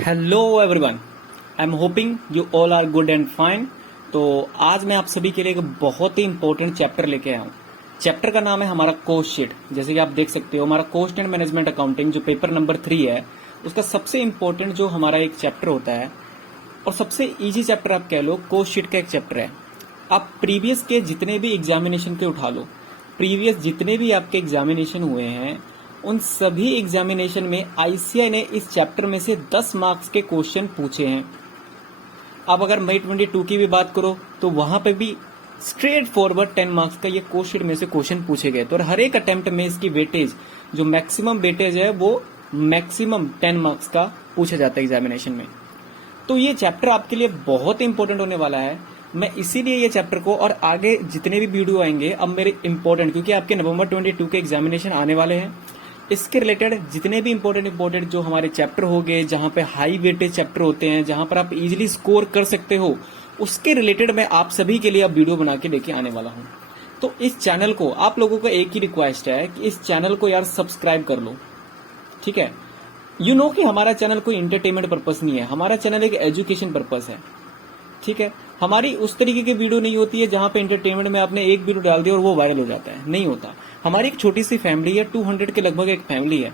Hello everyone, I am hoping you all are good and fine. तो आज मैं आप सभी के लिए एक बहुत ही इंपॉर्टेंट चैप्टर लेके आया हूँ। चैप्टर का नाम है हमारा कोस्ट शीट। जैसे कि आप देख सकते हो, हमारा कॉस्ट एंड मैनेजमेंट अकाउंटिंग जो पेपर नंबर 3 है, उसका सबसे इंपॉर्टेंट जो हमारा एक चैप्टर होता है और सबसे इजी चैप्टर आप कह लो, कोस्ट शीट का एक चैप्टर है। आप प्रीवियस के जितने भी एग्जामिनेशन के उठा लो, प्रीवियस जितने भी आपके एग्जामिनेशन हुए हैं, उन सभी एग्जामिनेशन में आईसीएआई ने इस चैप्टर में से 10 मार्क्स के क्वेश्चन पूछे हैं। अब अगर मई 22 की भी बात करो तो वहां पे भी स्ट्रेट फॉरवर्ड 10 मार्क्स का ये क्वेश्चन में से क्वेश्चन पूछे गए। तो और हर एक अटेम्प्ट में इसकी वेटेज, जो मैक्सिमम वेटेज है, वो मैक्सिमम 10 मार्क्स का पूछा जाता है एग्जामिनेशन में। तो ये चैप्टर आपके लिए बहुत इंपॉर्टेंट होने वाला है। मैं इसीलिए ये चैप्टर को, और आगे जितने भी वीडियो आएंगे अब मेरे इंपॉर्टेंट, क्योंकि आपके नवंबर 22 के एग्जामिनेशन आने वाले हैं, इसके रिलेटेड जितने भी इंपॉर्टेंट जो हमारे चैप्टर हो गए, जहां पे हाई वेटेज चैप्टर होते हैं, जहां पर आप इजीली स्कोर कर सकते हो, उसके रिलेटेड मैं आप सभी के लिए अब वीडियो बना के लेके आने वाला हूं। तो इस चैनल को, आप लोगों का एक ही रिक्वेस्ट है कि इस चैनल को यार सब्सक्राइब कर लो, ठीक है। यू नो कि हमारा चैनल कोई एंटरटेनमेंट पर्पस नहीं है, हमारा चैनल एक एजुकेशन पर्पस है, ठीक है। हमारी उस तरीके की वीडियो नहीं होती है जहां पे एंटरटेनमेंट में आपने एक वीडियो डाल दिया और वो वायरल हो जाता है, नहीं होता। हमारी एक छोटी सी फैमिली है, 200 के लगभग एक फैमिली है।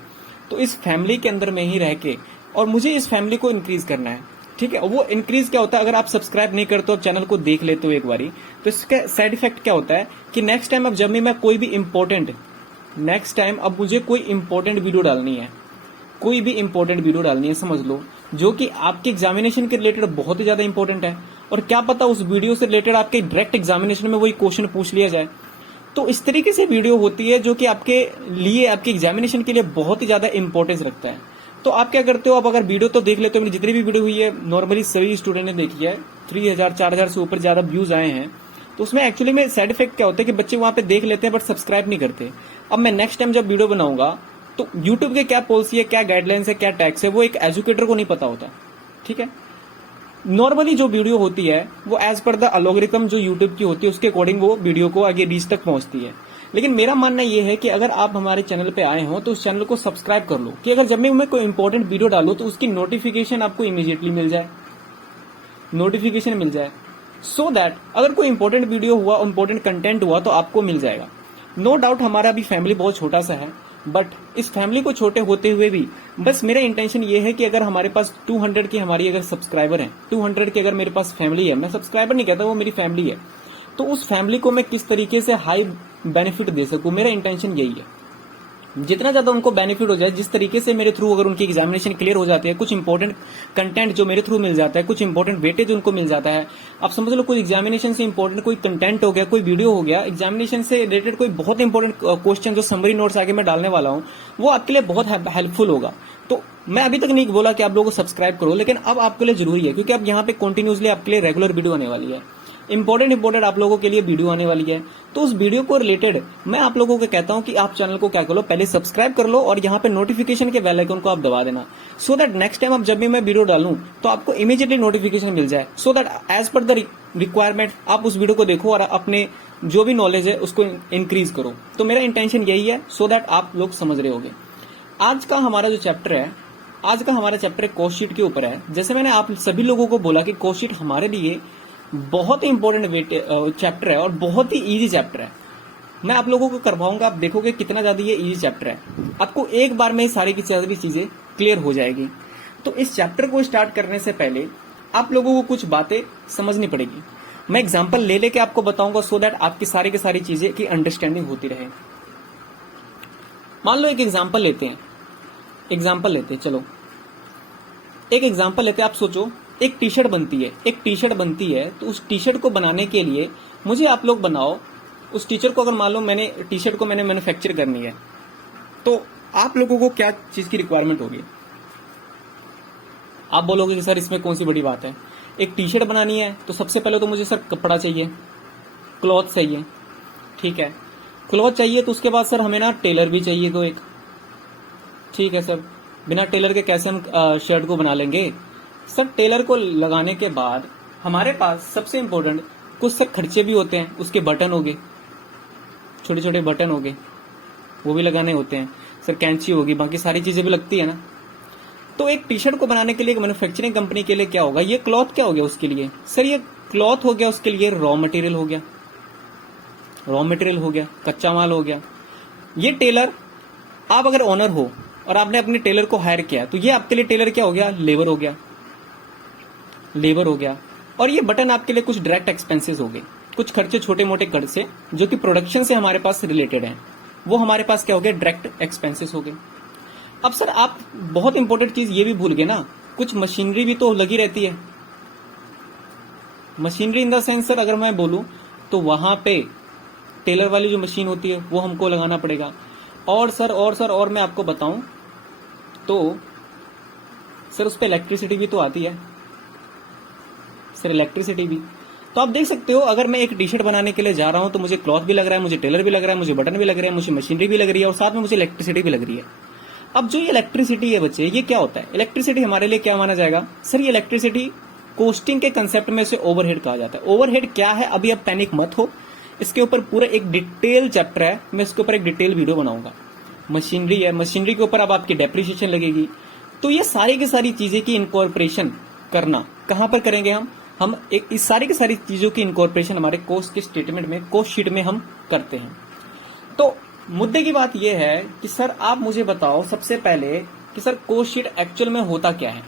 तो इस फैमिली के अंदर में ही रह के, और मुझे इस फैमिली को इंक्रीज करना है, ठीक है। वो इंक्रीज क्या होता है, अगर आप सब्सक्राइब नहीं करते हो, चैनल को देख लेते हो एक बारी, तो इसका साइड इफेक्ट क्या होता है कि नेक्स्ट टाइम अब जब भी मैं कोई भी इंपॉर्टेंट, नेक्स्ट टाइम अब मुझे कोई इंपॉर्टेंट वीडियो डालनी है, कोई भी इंपॉर्टेंट वीडियो डालनी है, समझ लो, जो कि आपके एग्जामिनेशन के रिलेटेड बहुत ही ज्यादा इंपॉर्टेंट है, और क्या पता उस वीडियो से रिलेटेड आपके डायरेक्ट एग्जामिनेशन में वही क्वेश्चन पूछ लिया जाए। तो इस तरीके से वीडियो होती है जो कि आपके लिए, आपके एग्जामिनेशन के लिए बहुत ही ज्यादा इंपॉर्टेंस रखता है। तो आप क्या करते हो, अब अगर वीडियो तो देख लेते हो, मेरी जितनी भी वीडियो हुई है नॉर्मली सभी स्टूडेंट ने देखी है, 3000 4000 से ऊपर ज्यादा व्यूज आए हैं। तो उसमें एक्चुअली में साइड इफेक्ट क्या होता है कि बच्चे वहां पे देख लेते हैं बट सब्सक्राइब नहीं करते। अब मैं नेक्स्ट टाइम जब वीडियो बनाऊंगा तो यूट्यूब के क्या पॉलिसी है, क्या गाइडलाइंस है, क्या टैक्स है, वो एक एजुकेटर को नहीं पता होता, ठीक है। नॉर्मली जो वीडियो होती है वो एज पर द एल्गोरिथम जो यूट्यूब की होती है उसके अकॉर्डिंग वो वीडियो को आगे रीच तक पहुंचती है। लेकिन मेरा मानना यह है कि अगर आप हमारे चैनल पे आए हो तो उस चैनल को सब्सक्राइब कर लो, कि अगर जब भी मैं कोई इंपॉर्टेंट वीडियो डालू तो उसकी नोटिफिकेशन आपको इमीडिएटली मिल जाए, नोटिफिकेशन मिल जाए, सो दैट अगर कोई इंपॉर्टेंट वीडियो हुआ, इंपॉर्टेंट कंटेंट हुआ तो आपको मिल जाएगा। नो डाउट हमारा अभी फैमिली बहुत छोटा सा है, बट इस फैमिली को छोटे होते हुए भी बस मेरा इंटेंशन ये है कि अगर हमारे पास 200 की हमारी अगर सब्सक्राइबर हैं, 200 की अगर मेरे पास फैमिली है, मैं सब्सक्राइबर नहीं कहता, वो मेरी फैमिली है, तो उस फैमिली को मैं किस तरीके से हाई बेनिफिट दे सकूं, मेरा इंटेंशन यही है। जितना ज्यादा उनको बेनिफिट हो जाए, जिस तरीके से मेरे थ्रू अगर उनकी एग्जामिनेशन क्लियर हो जाती है, कुछ इंपॉर्टेंट कंटेंट जो मेरे थ्रू मिल जाता है, कुछ इंपॉर्टेंट वेटेज उनको मिल जाता है। आप समझ लो कोई एग्जामिनेशन से इंपॉर्टेंट कोई कंटेंट हो गया, कोई वीडियो हो गया, एग्जामिनेशन से रिलेटेड कोई बहुत इंपॉर्टेंट क्वेश्चन जो समरी नोट्स आगे मैं डालने वाला हूं, वो आपके लिए बहुत हेल्पफुल होगा। तो मैं अभी तक नहीं बोला कि आप लोगों को सब्सक्राइब करो, लेकिन अब आपके लिए जरूरी है, क्योंकि अब यहाँ पे कंटिन्यूसली आपके लिए रेगुलर वीडियो आने वाली है, इंपॉर्टेंट आप लोगों के लिए वीडियो आने वाली है। तो उस वीडियो को रिलेटेड मैं आप लोगों को कहता हूं कि आप चैनल को क्या करो, पहले सब्सक्राइब कर लो और यहाँ पे नोटिफिकेशन के बेल आइकन को आप दबा देना, सो दैट नेक्स्ट टाइम अब जब भी मैं वीडियो डालूं तो आपको इमीडिएटली नोटिफिकेशन मिल जाए, so that as per the requirement आप उस वीडियो को देखो और अपने जो भी नॉलेज है उसको इंक्रीज करो। तो मेरा इंटेंशन यही है, सो दैट आप लोग समझ रहे होंगे। आज का हमारा जो चैप्टर है, आज का हमारा चैप्टर कॉस्ट शीट के ऊपर है। जैसे मैंने आप सभी लोगों को बोला कि कॉस्ट शीट हमारे लिए बहुत ही इंपॉर्टेंट चैप्टर है और बहुत ही इजी चैप्टर है। मैं आप लोगों को करवाऊंगा, आप देखोगे कितना ज्यादा ये इजी चैप्टर है, आपको एक बार में सारी की सारी चीजें क्लियर हो जाएगी। तो इस चैप्टर को स्टार्ट करने से पहले आप लोगों को कुछ बातें समझनी पड़ेगी। मैं एग्जांपल ले लेके आपको बताऊंगा, सो दैट आपकी सारी की सारी चीजें की अंडरस्टैंडिंग होती रहे। मान लो एक एग्जाम्पल लेते हैं, चलो एक एग्जाम्पल लेते हैं। आप सोचो एक टी शर्ट बनती है, तो उस टी शर्ट को बनाने के लिए मुझे आप लोग बनाओ उस टीचर को। अगर मान लो मैंने टी शर्ट को मैन्युफैक्चर करनी है, तो आप लोगों को क्या चीज की रिक्वायरमेंट होगी? आप बोलोगे कि सर इसमें कौन सी बड़ी बात है, एक टी शर्ट बनानी है तो सबसे पहले तो मुझे सर कपड़ा चाहिए, क्लॉथ चाहिए, ठीक है। क्लॉथ चाहिए तो उसके बाद सर हमें ना टेलर भी चाहिए तो एक, ठीक है सर। बिना टेलर के कैसे हम शर्ट को बना लेंगे? सर टेलर को लगाने के बाद हमारे पास सबसे इंपॉर्टेंट कुछ सर खर्चे भी होते हैं, उसके बटन हो गए, छोटे छोटे बटन हो गए, वो भी लगाने होते हैं। सर कैंची होगी, बाकी सारी चीजें भी लगती है ना। तो एक टी शर्ट को बनाने के लिए एक मैन्युफैक्चरिंग कंपनी के लिए क्या होगा, ये क्लॉथ क्या हो गया उसके लिए सर, ये क्लॉथ हो गया उसके लिए रॉ मटेरियल हो गया, रॉ मटेरियल हो गया, कच्चा माल हो गया। ये टेलर, आप अगर ओनर हो और आपने अपने टेलर को हायर किया तो ये आपके लिए टेलर क्या हो गया, लेबर हो गया, लेबर हो गया। और ये बटन आपके लिए कुछ डायरेक्ट एक्सपेंसेस हो गए, कुछ खर्चे छोटे मोटे खर्चे जो कि प्रोडक्शन से हमारे पास रिलेटेड हैं, वो हमारे पास क्या हो गया, डायरेक्ट एक्सपेंसेस हो गए। अब सर आप बहुत इंपॉर्टेंट चीज ये भी भूल गए ना, कुछ मशीनरी भी तो लगी रहती है। Machinery in the sense sir अगर मैं बोलूं तो वहां पे टेलर वाली जो मशीन होती है वो हमको लगाना पड़ेगा। और मैं आपको बताऊं तो सर उस पर इलेक्ट्रिसिटी भी तो आती है सर, इलेक्ट्रिसिटी भी। तो आप देख सकते हो अगर मैं एक टी शर्ट बनाने के लिए जा रहा हूं तो मुझे क्लॉथ भी लग रहा है, मुझे टेलर भी लग रहा है, मुझे बटन भी लग रहा है, मुझे मशीनरी भी लग रही है और साथ में मुझे इलेक्ट्रिसिटी भी लग रही है। अब जो ये इलेक्ट्रिसिटी है बच्चे, ये क्या होता है, इलेक्ट्रिसिटी हमारे लिए क्या माना जाएगा सर, ये इलेक्ट्रिसिटी कोस्टिंग के कंसेप्ट में इसे ओवरहेड कहा जाता है। ओवरहेड क्या है, अभी आप पैनिक मत हो, इसके ऊपर पूरा एक डिटेल चैप्टर है, मैं इसके ऊपर एक डिटेल वीडियो बनाऊंगा। मशीनरी है, मशीनरी के ऊपर अब आपकी डेप्रिसिएशन लगेगी। तो ये सारी की सारी चीजें की इनकॉर्पोरेशन करना कहां पर करेंगे हम एक इस सारी की सारी चीजों की इनकॉर्पोरेशन हमारे कोस्ट के स्टेटमेंट में, कोस्ट शीट में हम करते हैं। तो मुद्दे की बात यह है कि सर आप मुझे बताओ सबसे पहले कि सर कोस्ट शीट एक्चुअल में होता क्या है।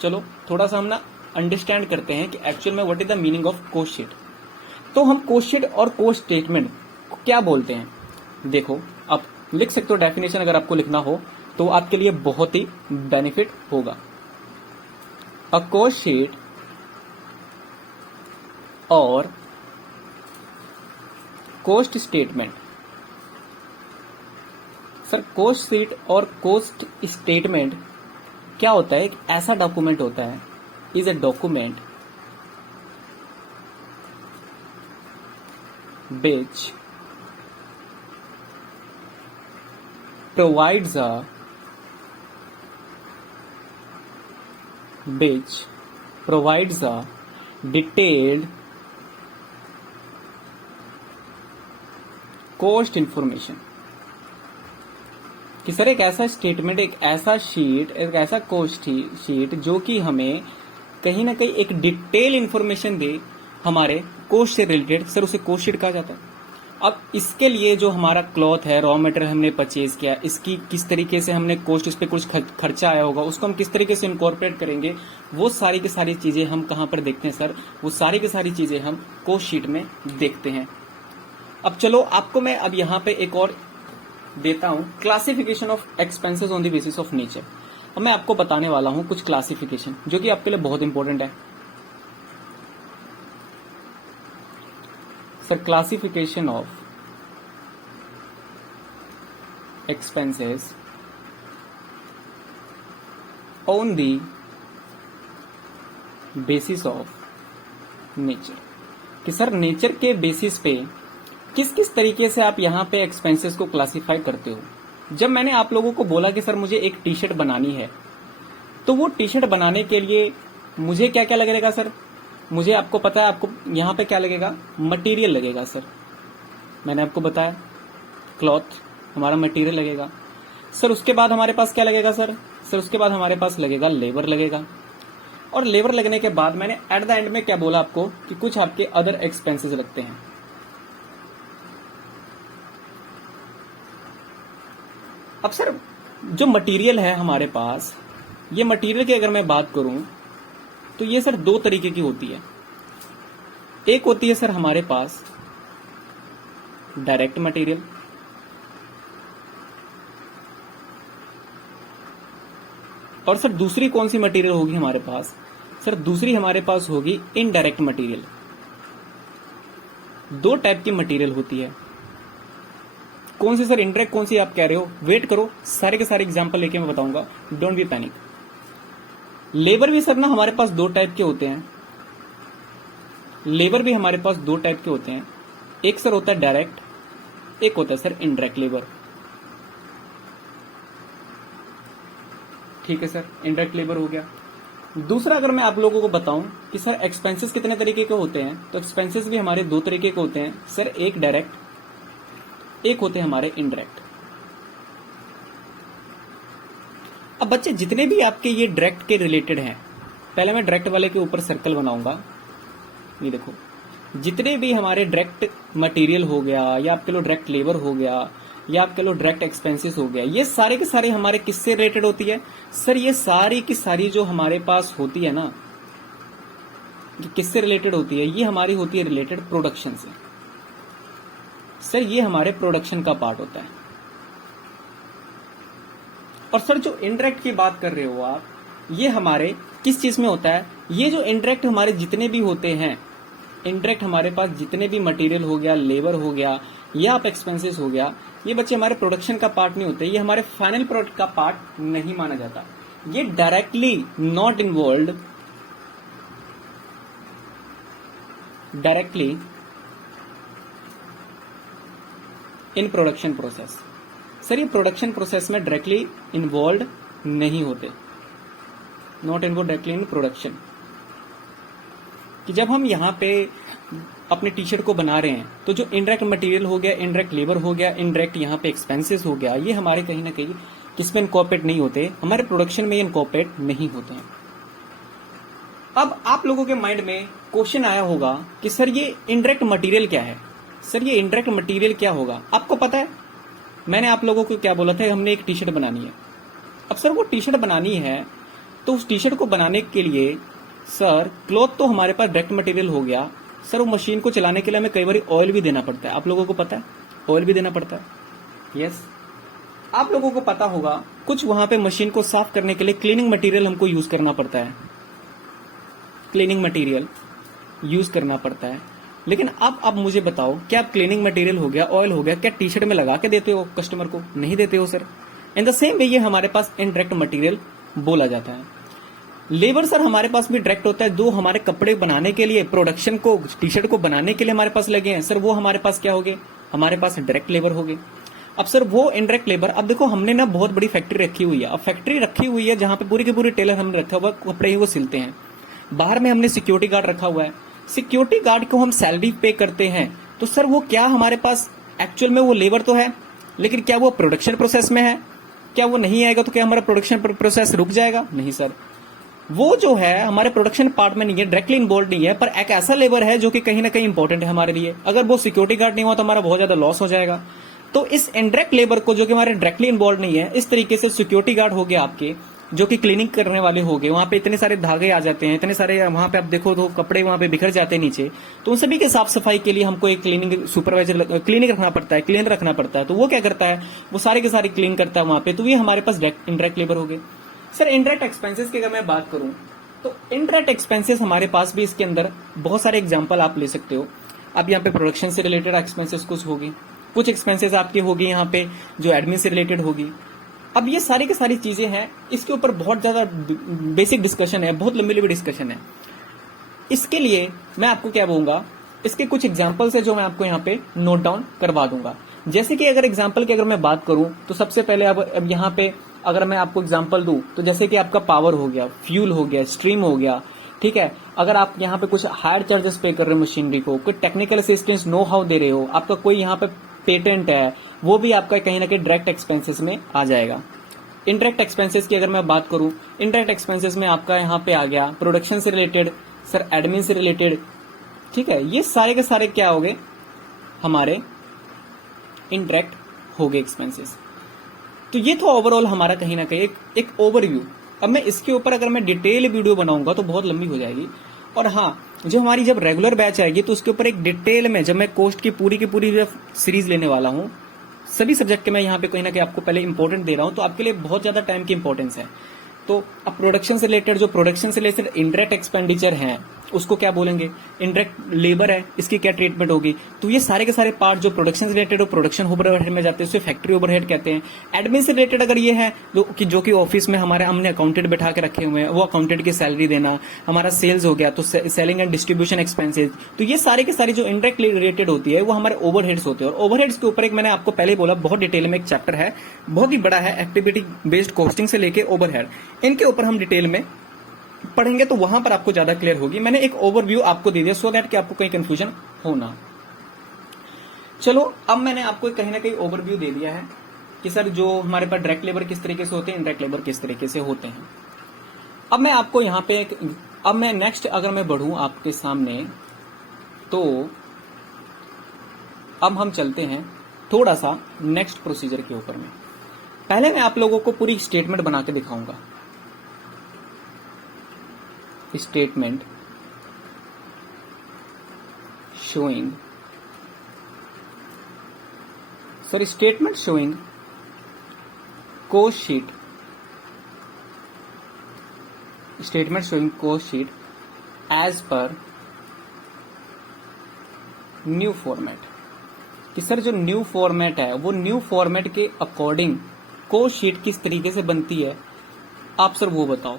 चलो थोड़ा सा हम ना अंडरस्टैंड करते हैं कि एक्चुअल में what is the meaning of cost sheet. तो हम कोस्ट शीट और कोस्ट स्टेटमेंट को क्या बोलते हैं, देखो आप लिख सकते हो डेफिनेशन, अगर आपको लिखना हो तो आपके लिए बहुत ही बेनिफिट होगा। अ कोस्ट शीट और cost statement. Sir cost sheet और कोस्ट स्टेटमेंट क्या होता है, एक ऐसा डॉक्यूमेंट होता है, is a document which provides a detailed cost information। कि सर एक ऐसा स्टेटमेंट, एक ऐसा शीट, एक ऐसा कोस्ट शीट जो कि हमें कहीं ना कहीं एक डिटेल इंफॉर्मेशन दे हमारे कोस्ट से रिलेटेड, सर उसे कोस्ट शीट कहा जाता है। अब इसके लिए जो हमारा क्लॉथ है, रॉ मटेरियल हमने परचेज किया, इसकी किस तरीके से हमने कोस्ट, उस पर कुछ खर्चा आया होगा, उसको हम किस तरीके से इनकॉर्पोरेट करेंगे, वो सारी की सारी चीजें हम कहां पर देखते हैं सर, वो सारी की सारी चीजें हम कोस्ट शीट में देखते हैं। अब चलो आपको मैं अब यहाँ पे एक और देता हूं, classification of expenses on the basis of nature. अब मैं आपको बताने वाला हूं कुछ क्लासिफिकेशन जो कि आपके लिए बहुत इंपॉर्टेंट है। Sir classification of expenses on the basis of nature, कि सर नेचर के बेसिस पे किस किस तरीके से आप यहाँ पे एक्सपेंसेस को क्लासिफाई करते हो। जब मैंने आप लोगों को बोला कि सर मुझे एक टी शर्ट बनानी है, तो वो टी शर्ट बनाने के लिए मुझे क्या क्या लगेगा सर, मुझे आपको पता है, आपको यहाँ पे क्या लगेगा, मटेरियल लगेगा सर, मैंने आपको बताया क्लॉथ हमारा मटेरियल लगेगा। सर उसके बाद हमारे पास क्या लगेगा सर उसके बाद हमारे पास लगेगा लेबर लगेगा, और लेबर लगने के बाद मैंने एट द एंड में क्या बोला आपको कि कुछ आपके अदर एक्सपेंसेस लगते हैं। अब सर जो मटेरियल है हमारे पास, ये मटेरियल की अगर मैं बात करूं तो ये सर दो तरीके की होती है। एक होती है सर हमारे पास डायरेक्ट मटेरियल, और सर दूसरी कौन सी मटेरियल होगी हमारे पास, सर दूसरी हमारे पास होगी इनडायरेक्ट मटेरियल। दो टाइप की मटेरियल होती है। कौन सी सर, इनडायरेक्ट कौन सी आप कह रहे हो, वेट करो, सारे के सारे एग्जांपल लेके मैं बताऊंगा, डोंट बी पैनिक। लेबर भी सर ना हमारे पास दो टाइप के होते हैं, लेबर भी हमारे पास दो टाइप के होते हैं। एक सर होता है डायरेक्ट, एक होता है सर इनडायरेक्ट लेबर। ठीक है सर, इनडायरेक्ट लेबर हो गया। दूसरा अगर मैं आप लोगों को बताऊं कि सर एक्सपेंसेस कितने तरीके के होते हैं, तो एक्सपेंसेस भी हमारे दो तरीके के होते हैं सर, एक डायरेक्ट, एक होते हैं हमारे इनडायरेक्ट। अब बच्चे जितने भी आपके ये डायरेक्ट के रिलेटेड हैं, पहले मैं डायरेक्ट वाले के ऊपर सर्कल बनाऊंगा। ये देखो, जितने भी हमारे डायरेक्ट मटेरियल हो गया, या आपके लो डायरेक्ट लेबर हो गया, या आपके लो डायरेक्ट एक्सपेंसेस हो गया, ये सारे के सारे हमारे किससे रिलेटेड होती है सर? ये सारी की सारी जो हमारे पास होती है ना, ये किससे रिलेटेड होती है? ये हमारी होती है रिलेटेड प्रोडक्शन से। सर ये हमारे प्रोडक्शन का पार्ट होता है। और सर जो इनडायरेक्ट की बात कर रहे हो आप, ये हमारे किस चीज में होता है? ये जो इनडायरेक्ट हमारे जितने भी होते हैं, इनडायरेक्ट हमारे पास जितने भी मटेरियल हो गया, लेबर हो गया, या आप एक्सपेंसेस हो गया, ये बच्चे हमारे प्रोडक्शन का पार्ट नहीं होते, ये हमारे फाइनल प्रोडक्ट का पार्ट नहीं माना जाता। ये directly not involve, directly in production process. Sir ये प्रोडक्शन प्रोसेस में डायरेक्टली इन्वॉल्व नहीं होते, not involve directly in production. कि जब हम यहाँ पे अपने टी शर्ट को बना रहे हैं, तो जो इनडायरेक्ट मटेरियल हो गया, इनडायरेक्ट लेबर हो गया, इनडायरेक्ट यहाँ पे एक्सपेंसेस हो गया, ये हमारे कहीं ना कहीं किसमें इनकॉर्पोरेट नहीं होते, हमारे प्रोडक्शन में इनकॉर्पोरेट नहीं होते हैं। अब आप लोगों के माइंड में क्वेश्चन आया होगा कि सर ये इनडायरेक्ट मटेरियल क्या है? सर ये इनडायरेक्ट मटेरियल क्या होगा? आपको पता है मैंने आप लोगों को क्या बोला था? हमने एक टी शर्ट बनानी है। अब सर वो टी शर्ट बनानी है, तो उस टी शर्ट को बनाने के लिए सर क्लॉथ तो हमारे पास डायरेक्ट मटेरियल हो गया। सर वो मशीन को चलाने के लिए हमें कई बार ऑयल भी देना पड़ता है। आप लोगों को पता है ऑयल भी देना पड़ता है। यस, आप लोगों को पता होगा कुछ वहां पे मशीन को साफ करने के लिए क्लीनिंग मटेरियल हमको यूज करना पड़ता है, क्लीनिंग मटेरियल यूज करना पड़ता है। लेकिन अब मुझे बताओ, क्या आप क्लीनिंग मटेरियल हो गया, ऑयल हो गया, क्या टी शर्ट में लगा के देते हो कस्टमर को? नहीं देते हो sir. In the same way ये हमारे पास इनडायरेक्ट मटेरियल बोला जाता है। लेबर सर हमारे पास भी डायरेक्ट होता है, दो हमारे कपड़े बनाने के लिए, प्रोडक्शन को, टी शर्ट को बनाने के लिए हमारे पास लगे हैं सर, वो हमारे पास क्या हो गए? हमारे पास डायरेक्ट लेबर हो गए। अब सर वो इनडायरेक्ट लेबर, अब देखो हमने ना बहुत बड़ी फैक्ट्री रखी हुई है। अब फैक्ट्री रखी हुई है जहां पे पूरी के पूरी टेलर हमने रखा हुआ, कपड़े ही वो सिलते हैं। बाहर में हमने सिक्योरिटी गार्ड रखा हुआ है, सिक्योरिटी गार्ड को हम सैलरी पे करते हैं। तो सर वो क्या हमारे पास एक्चुअल में वो लेबर तो है, लेकिन क्या वो प्रोडक्शन प्रोसेस में है? क्या वो नहीं आएगा तो क्या हमारा प्रोडक्शन प्रोसेस रुक जाएगा? नहीं सर, वो जो है हमारे प्रोडक्शन पार्ट में नहीं है, डायरेक्टली इन्वॉल्व नहीं है, पर एक ऐसा लेबर है जो कि कहीं ना कहीं इंपॉर्टेंट है हमारे लिए। अगर वो सिक्योरिटी गार्ड नहीं हुआ तो हमारा बहुत ज्यादा लॉस हो जाएगा। तो इस इनडायरेक्ट लेबर को, जो कि हमारे डायरेक्टली इन्वॉल्व नहीं है, इस तरीके से सिक्योरिटी गार्ड हो गया आपके, जो कि क्लीनिंग करने वाले हो गए। वहां पे इतने सारे धागे आ जाते हैं, इतने सारे वहां पे आप देखो तो कपड़े वहां पे बिखर जाते हैं नीचे, तो उन सभी के साफ सफाई के लिए हमको एक क्लीनिंग सुपरवाइजर, क्लीनिंग रखना पड़ता है, क्लीनर रखना पड़ता है। तो वो क्या करता है? वो सारे के सारे क्लीन करता है वहां पे। तो ये हमारे पास इनडायरेक्ट लेबर हो गए। सर इनडायरेक्ट एक्सपेंसेस की अगर मैं बात करूं, तो इनडायरेक्ट एक्सपेंसेस हमारे पास भी इसके अंदर बहुत सारे एग्जांपल आप ले सकते हो। अब यहाँ पे प्रोडक्शन से रिलेटेड एक्सपेंसेस कुछ होगी, कुछ एक्सपेंसेस आपकी होगी यहाँ पे जो एडमिन से रिलेटेड होगी। अब ये सारी की सारी चीजें हैं, इसके ऊपर बहुत ज्यादा बेसिक डिस्कशन है, बहुत लंबी लंबी डिस्कशन है। इसके लिए मैं आपको क्या बोलूंगा, इसके कुछ एग्जांपल्स है जो मैं आपको यहाँ पे नोट डाउन करवा दूंगा। जैसे कि अगर एग्जांपल की अगर मैं बात करूं, तो सबसे पहले अब यहाँ पे अगर मैं आपको एग्जांपल दूं, तो जैसे कि आपका पावर हो गया, फ्यूल हो गया, स्ट्रीम हो गया, ठीक है। अगर आप यहाँ पे कुछ हायर चार्जेस पे कर रहे हो मशीनरी को, कोई technical assistance know how they रहे हो, आपका कोई यहाँ पे पेटेंट है, वो भी आपका कहीं ना कहीं डायरेक्ट एक्सपेंसेस में आ जाएगा। इनडायरेक्ट एक्सपेंसेस की अगर मैं बात करूं, इनडायरेक्ट एक्सपेंसेस में आपका यहाँ पे आ गया प्रोडक्शन से रिलेटेड, सर एडमिन से रिलेटेड, ठीक है। ये सारे के सारे क्या हो गए? हमारे इनडायरेक्ट हो गए एक्सपेंसेस। तो ये तो ओवरऑल हमारा कहीं ना कहीं एक ओवरव्यू। अब मैं इसके ऊपर अगर मैं डिटेल वीडियो बनाऊंगा तो बहुत लंबी हो जाएगी। और हाँ, जो हमारी जब रेगुलर बैच आएगी तो उसके ऊपर एक डिटेल में, जब मैं कोस्ट की पूरी जो सीरीज लेने वाला हूँ, सभी सब्जेक्ट के मैं यहाँ पे कहीं ना कहीं आपको पहले इंपॉर्टेंट दे रहा हूँ, तो आपके लिए बहुत ज्यादा टाइम की इंपॉर्टेंस है। तो अब प्रोडक्शन से रिलेटेड, जो प्रोडक्शन से रिलेटेड इनडायरेक्ट एक्सपेंडिचर है उसको क्या बोलेंगे? इनडायरेक्ट लेबर है, इसकी क्या ट्रीटमेंट होगी? तो ये सारे के सारे पार्ट जो प्रोडक्शन से रिलेटेड हो, प्रोडक्शन ओवरहेड में जाते हैं, उसे फैक्ट्री ओवरहेड कहते हैं। एडमिन से रिलेटेड अगर ये है जो कि ऑफिस में हमारे हमने अकाउंटेंट बैठा के रखे हुए हैं, वो अकाउंटेंट की सैलरी देना, हमारा सेल्स हो गया तो सेलिंग एंड डिस्ट्रीब्यूशन एक्सपेंसेस। तो ये सारे के सारे जो इनडायरेक्ट रिलेटेड होती है वो हमारे ओवरहेड्स होते हैं। और ओवरहेड्स के ऊपर एक मैंने आपको पहले बोला, बहुत डिटेल में एक चैप्टर है, बहुत ही बड़ा है, एक्टिविटी बेस्ड कॉस्टिंग से लेके ओवरहेड, इनके ऊपर हम डिटेल में पढ़ेंगे, तो वहां पर आपको ज्यादा क्लियर होगी। मैंने एक ओवरव्यू आपको दे दिया सो दैट कि आपको कहीं कंफ्यूजन हो ना। चलो, अब मैंने आपको कहीं ना कहीं ओवरव्यू दे दिया है, कि सर जो हमारे पास डायरेक्ट लेबर किस तरीके से होते हैं, इनडायरेक्ट लेबर किस तरीके से होते हैं। अब मैं नेक्स्ट अगर मैं बढ़ूं आपके सामने, तो अब हम चलते हैं थोड़ा सा नेक्स्ट प्रोसीजर के ऊपर में। पहले मैं आप लोगों को पूरी स्टेटमेंट बना के दिखाऊंगा। Statement showing cost sheet as per new format, कि सर जो न्यू फॉर्मेट है वो न्यू फॉर्मेट के अकॉर्डिंग कोस्ट शीट किस तरीके से बनती है, आप सर वो बताओ।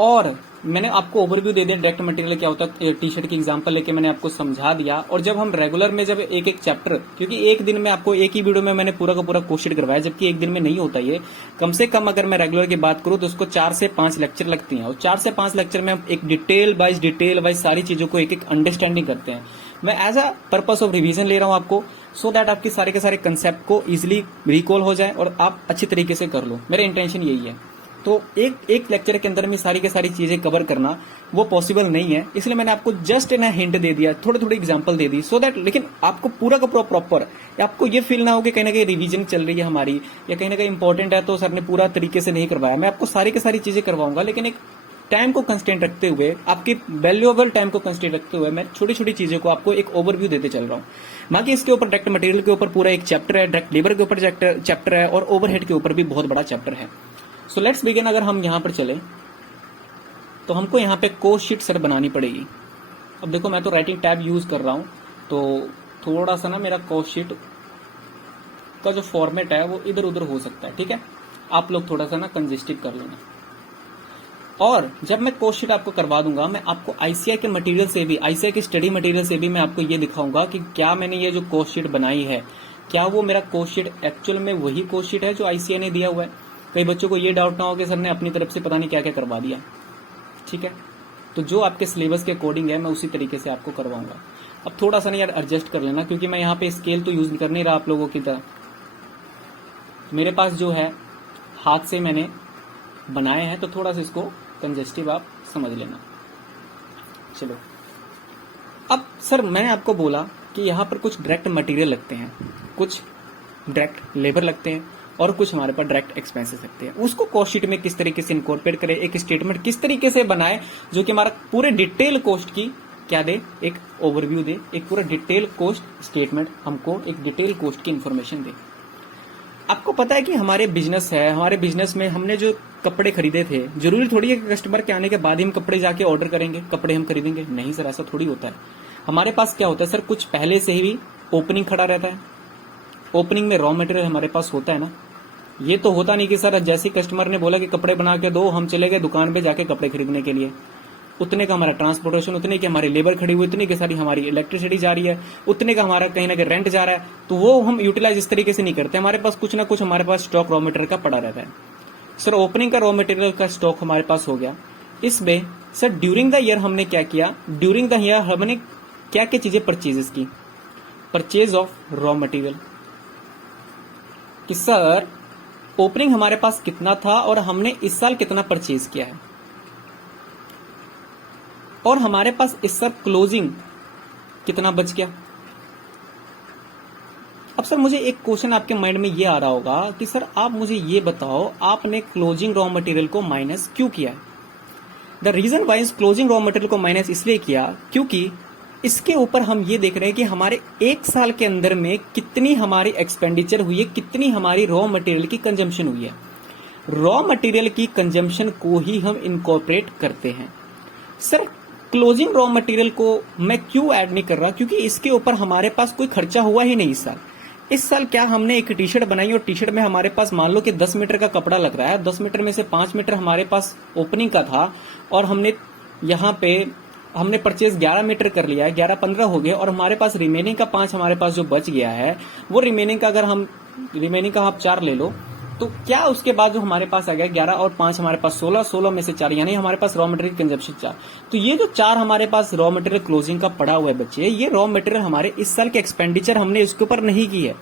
और मैंने आपको ओवरव्यू दे दिया डायरेक्ट मटेरियल क्या होता है, टी शर्ट की एग्जांपल लेके मैंने आपको समझा दिया। और जब हम रेगुलर में जब एक एक चैप्टर, क्योंकि एक दिन में आपको एक ही वीडियो में मैंने पूरा का पूरा कोस्ट शीट करवाया, जबकि एक दिन में नहीं होता ये, कम से कम अगर मैं रेगुलर की बात करूं तो उसको 4 से 5 लेक्चर लगती हैं। और 4 से 5 लेक्चर में हम एक डिटेल वाइज सारी चीजों को एक एक अंडरस्टैंडिंग करते हैं। मैं as a purpose of revision ले रहा हूं आपको, सो दैट आपके सारे के सारे कंसेप्ट को इजिली रिकॉल हो जाए और आप अच्छी तरीके से कर लो। मेरा इंटेंशन यही है। तो एक लेक्चर के अंदर में सारी के सारी चीजें कवर करना वो पॉसिबल नहीं है, इसलिए मैंने आपको जस्ट ना हिंट दे दिया, थोड़ी थोड़ी example they the, so that लेकिन आपको पूरा का पूरा प्रॉपर, आपको ये फील ना हो कि कहीं ना कहीं रिवीजन चल रही है हमारी या कहीं ना कहीं इंपॉर्टेंट है तो सर ने पूरा तरीके से नहीं करवाया। मैं आपको सारी की सारी चीजें करवाऊंगा, लेकिन एक टाइम को कंस्टेंट रखते हुए, आपकी वैल्यूएबल टाइम को कंस्टेंट रखते हुए मैं छोटी छोटी चीजों को आपको एक ओवरव्यू देते चल रहा हूँ। बाकी इसके ऊपर डायरेक्ट मटेरियल के ऊपर पूरा एक चैप्टर है, डायरेक्ट लेबर के ऊपर चैप्टर है और ओवरहेड के ऊपर भी बहुत बड़ा चैप्टर है। So let's begin. अगर हम यहां पर चले तो हमको यहां पे कोस्ट शीट सर बनानी पड़ेगी। अब देखो मैं तो राइटिंग टैब यूज कर रहा हूं, तो थोड़ा सा ना मेरा कोस्ट शीट का जो फॉर्मेट है वो इधर उधर हो सकता है, ठीक है। आप लोग थोड़ा सा ना कंजेस्टिव कर लेना। और जब मैं कोस्ट शीट आपको करवा दूंगा, मैं आपको आईसीआई के मटेरियल से भी, आईसीआई के स्टडी मटेरियल से भी मैं आपको ये दिखाऊंगा कि क्या मैंने ये जो कोस्ट शीट बनाई है, क्या वो मेरा कोस्ट शीट एक्चुअल में वही कोस्ट शीट है जो आईसीआई ने दिया हुआ है। कई बच्चों को ये डाउट ना हो कि सर ने अपनी तरफ से पता नहीं क्या क्या करवा दिया, ठीक है। तो जो आपके सिलेबस के अकॉर्डिंग है मैं उसी तरीके से आपको करवाऊंगा। अब थोड़ा सा ना यार एडजस्ट कर लेना, क्योंकि मैं यहाँ पे स्केल तो यूज कर नहीं रहा आप लोगों की तरह। मेरे पास जो है हाथ से मैंने बनाए हैं, तो थोड़ा सा इसको कंजेस्टिव आप समझ लेना। चलो, अब सर मैंने आपको बोला कि यहाँ पर कुछ डायरेक्ट मटेरियल लगते हैं, कुछ डायरेक्ट लेबर लगते हैं और कुछ हमारे पास डायरेक्ट एक्सपेंसेस लगते हैं। उसको कॉस्ट शीट में किस तरीके से इनकॉर्पोरेट करें, एक स्टेटमेंट किस तरीके से बनाए जो कि हमारा पूरे डिटेल कॉस्ट की क्या दे, एक ओवरव्यू दे, एक पूरा डिटेल कॉस्ट स्टेटमेंट हमको एक डिटेल कॉस्ट की इंफॉर्मेशन दे। आपको पता है कि हमारे बिजनेस है, हमारे बिजनेस में हमने जो कपड़े खरीदे थे, जरूरी थोड़ी है कि कस्टमर के आने के बाद ही हम कपड़े जाके ऑर्डर करेंगे, कपड़े हम खरीदेंगे। नहीं सर, ऐसा थोड़ी होता है। हमारे पास क्या होता है सर, कुछ पहले से ही ओपनिंग खड़ा रहता है। ओपनिंग में रॉ मटेरियल हमारे पास होता है ना। ये तो होता नहीं कि सर जैसे कस्टमर ने बोला कि कपड़े बना के दो, हम चले गए दुकान पे जाके कपड़े खरीदने के लिए। उतने का हमारा ट्रांसपोर्टेशन, उतने की हमारी लेबर खड़ी हुई, उतनी की सारी हमारी इलेक्ट्रिसिटी जा रही है, उतने का हमारा कहीं ना कहीं रेंट जा रहा है, तो वो हम यूटिलाइज इस तरीके से नहीं करते। हमारे पास कुछ ना कुछ हमारे पास स्टॉक रॉ मटेरियल का पड़ा रहता है। सर ओपनिंग का रॉ मटेरियल का स्टॉक हमारे पास हो गया। इसमें सर ड्यूरिंग द ईयर हमने क्या किया, ड्यूरिंग द ईयर हमने क्या क्या चीजें परचेजेस की, परचेज ऑफ रॉ मटेरियल, कि सर ओपनिंग हमारे पास कितना था और हमने इस साल कितना परचेज किया है, और हमारे पास इस साल क्लोजिंग कितना बच गया। अब सर मुझे एक क्वेश्चन आपके माइंड में ये आ रहा होगा कि सर आप मुझे ये बताओ, आपने क्लोजिंग रॉ मटेरियल को माइनस क्यों किया। The region wise closing raw material को माइनस इसलिए किया क्योंकि इसके ऊपर हम ये देख रहे हैं कि हमारे एक साल के अंदर में कितनी हमारी एक्सपेंडिचर हुई है, कितनी हमारी रॉ मटेरियल की कंजम्पशन हुई है। रॉ मटेरियल की कंजम्पशन को ही हम इनकॉर्पोरेट करते हैं। सर क्लोजिंग रॉ मटेरियल को मैं क्यों ऐड नहीं कर रहा, क्योंकि इसके ऊपर हमारे पास कोई खर्चा हुआ ही नहीं इस साल। इस साल क्या हमने एक टी शर्ट बनाई और टी शर्ट में हमारे पास मान लो कि 10 मीटर का कपड़ा लग रहा है, 10 मीटर में से 5 मीटर हमारे पास ओपनिंग का था और हमने यहाँ पे हमने परचेज 11 मीटर कर लिया है, 11-15 हो गए, और हमारे पास रिमेनिंग का 5 हमारे पास जो बच गया है, वो रिमेनिंग का अगर हम रिमेनिंग का आप 4 ले लो, तो क्या उसके बाद जो हमारे पास आ गया 11 और 5 हमारे पास 16, 16 में से 4 यानी हमारे पास रॉ मटेरियल कंजप्शन 4। तो ये जो 4 हमारे पास रॉ मटेरियल क्लोजिंग का पड़ा हुआ है बच्चे, ये रॉ मटेरियल हमारे इस साल के एक्सपेंडिचर हमने इसके ऊपर नहीं की है।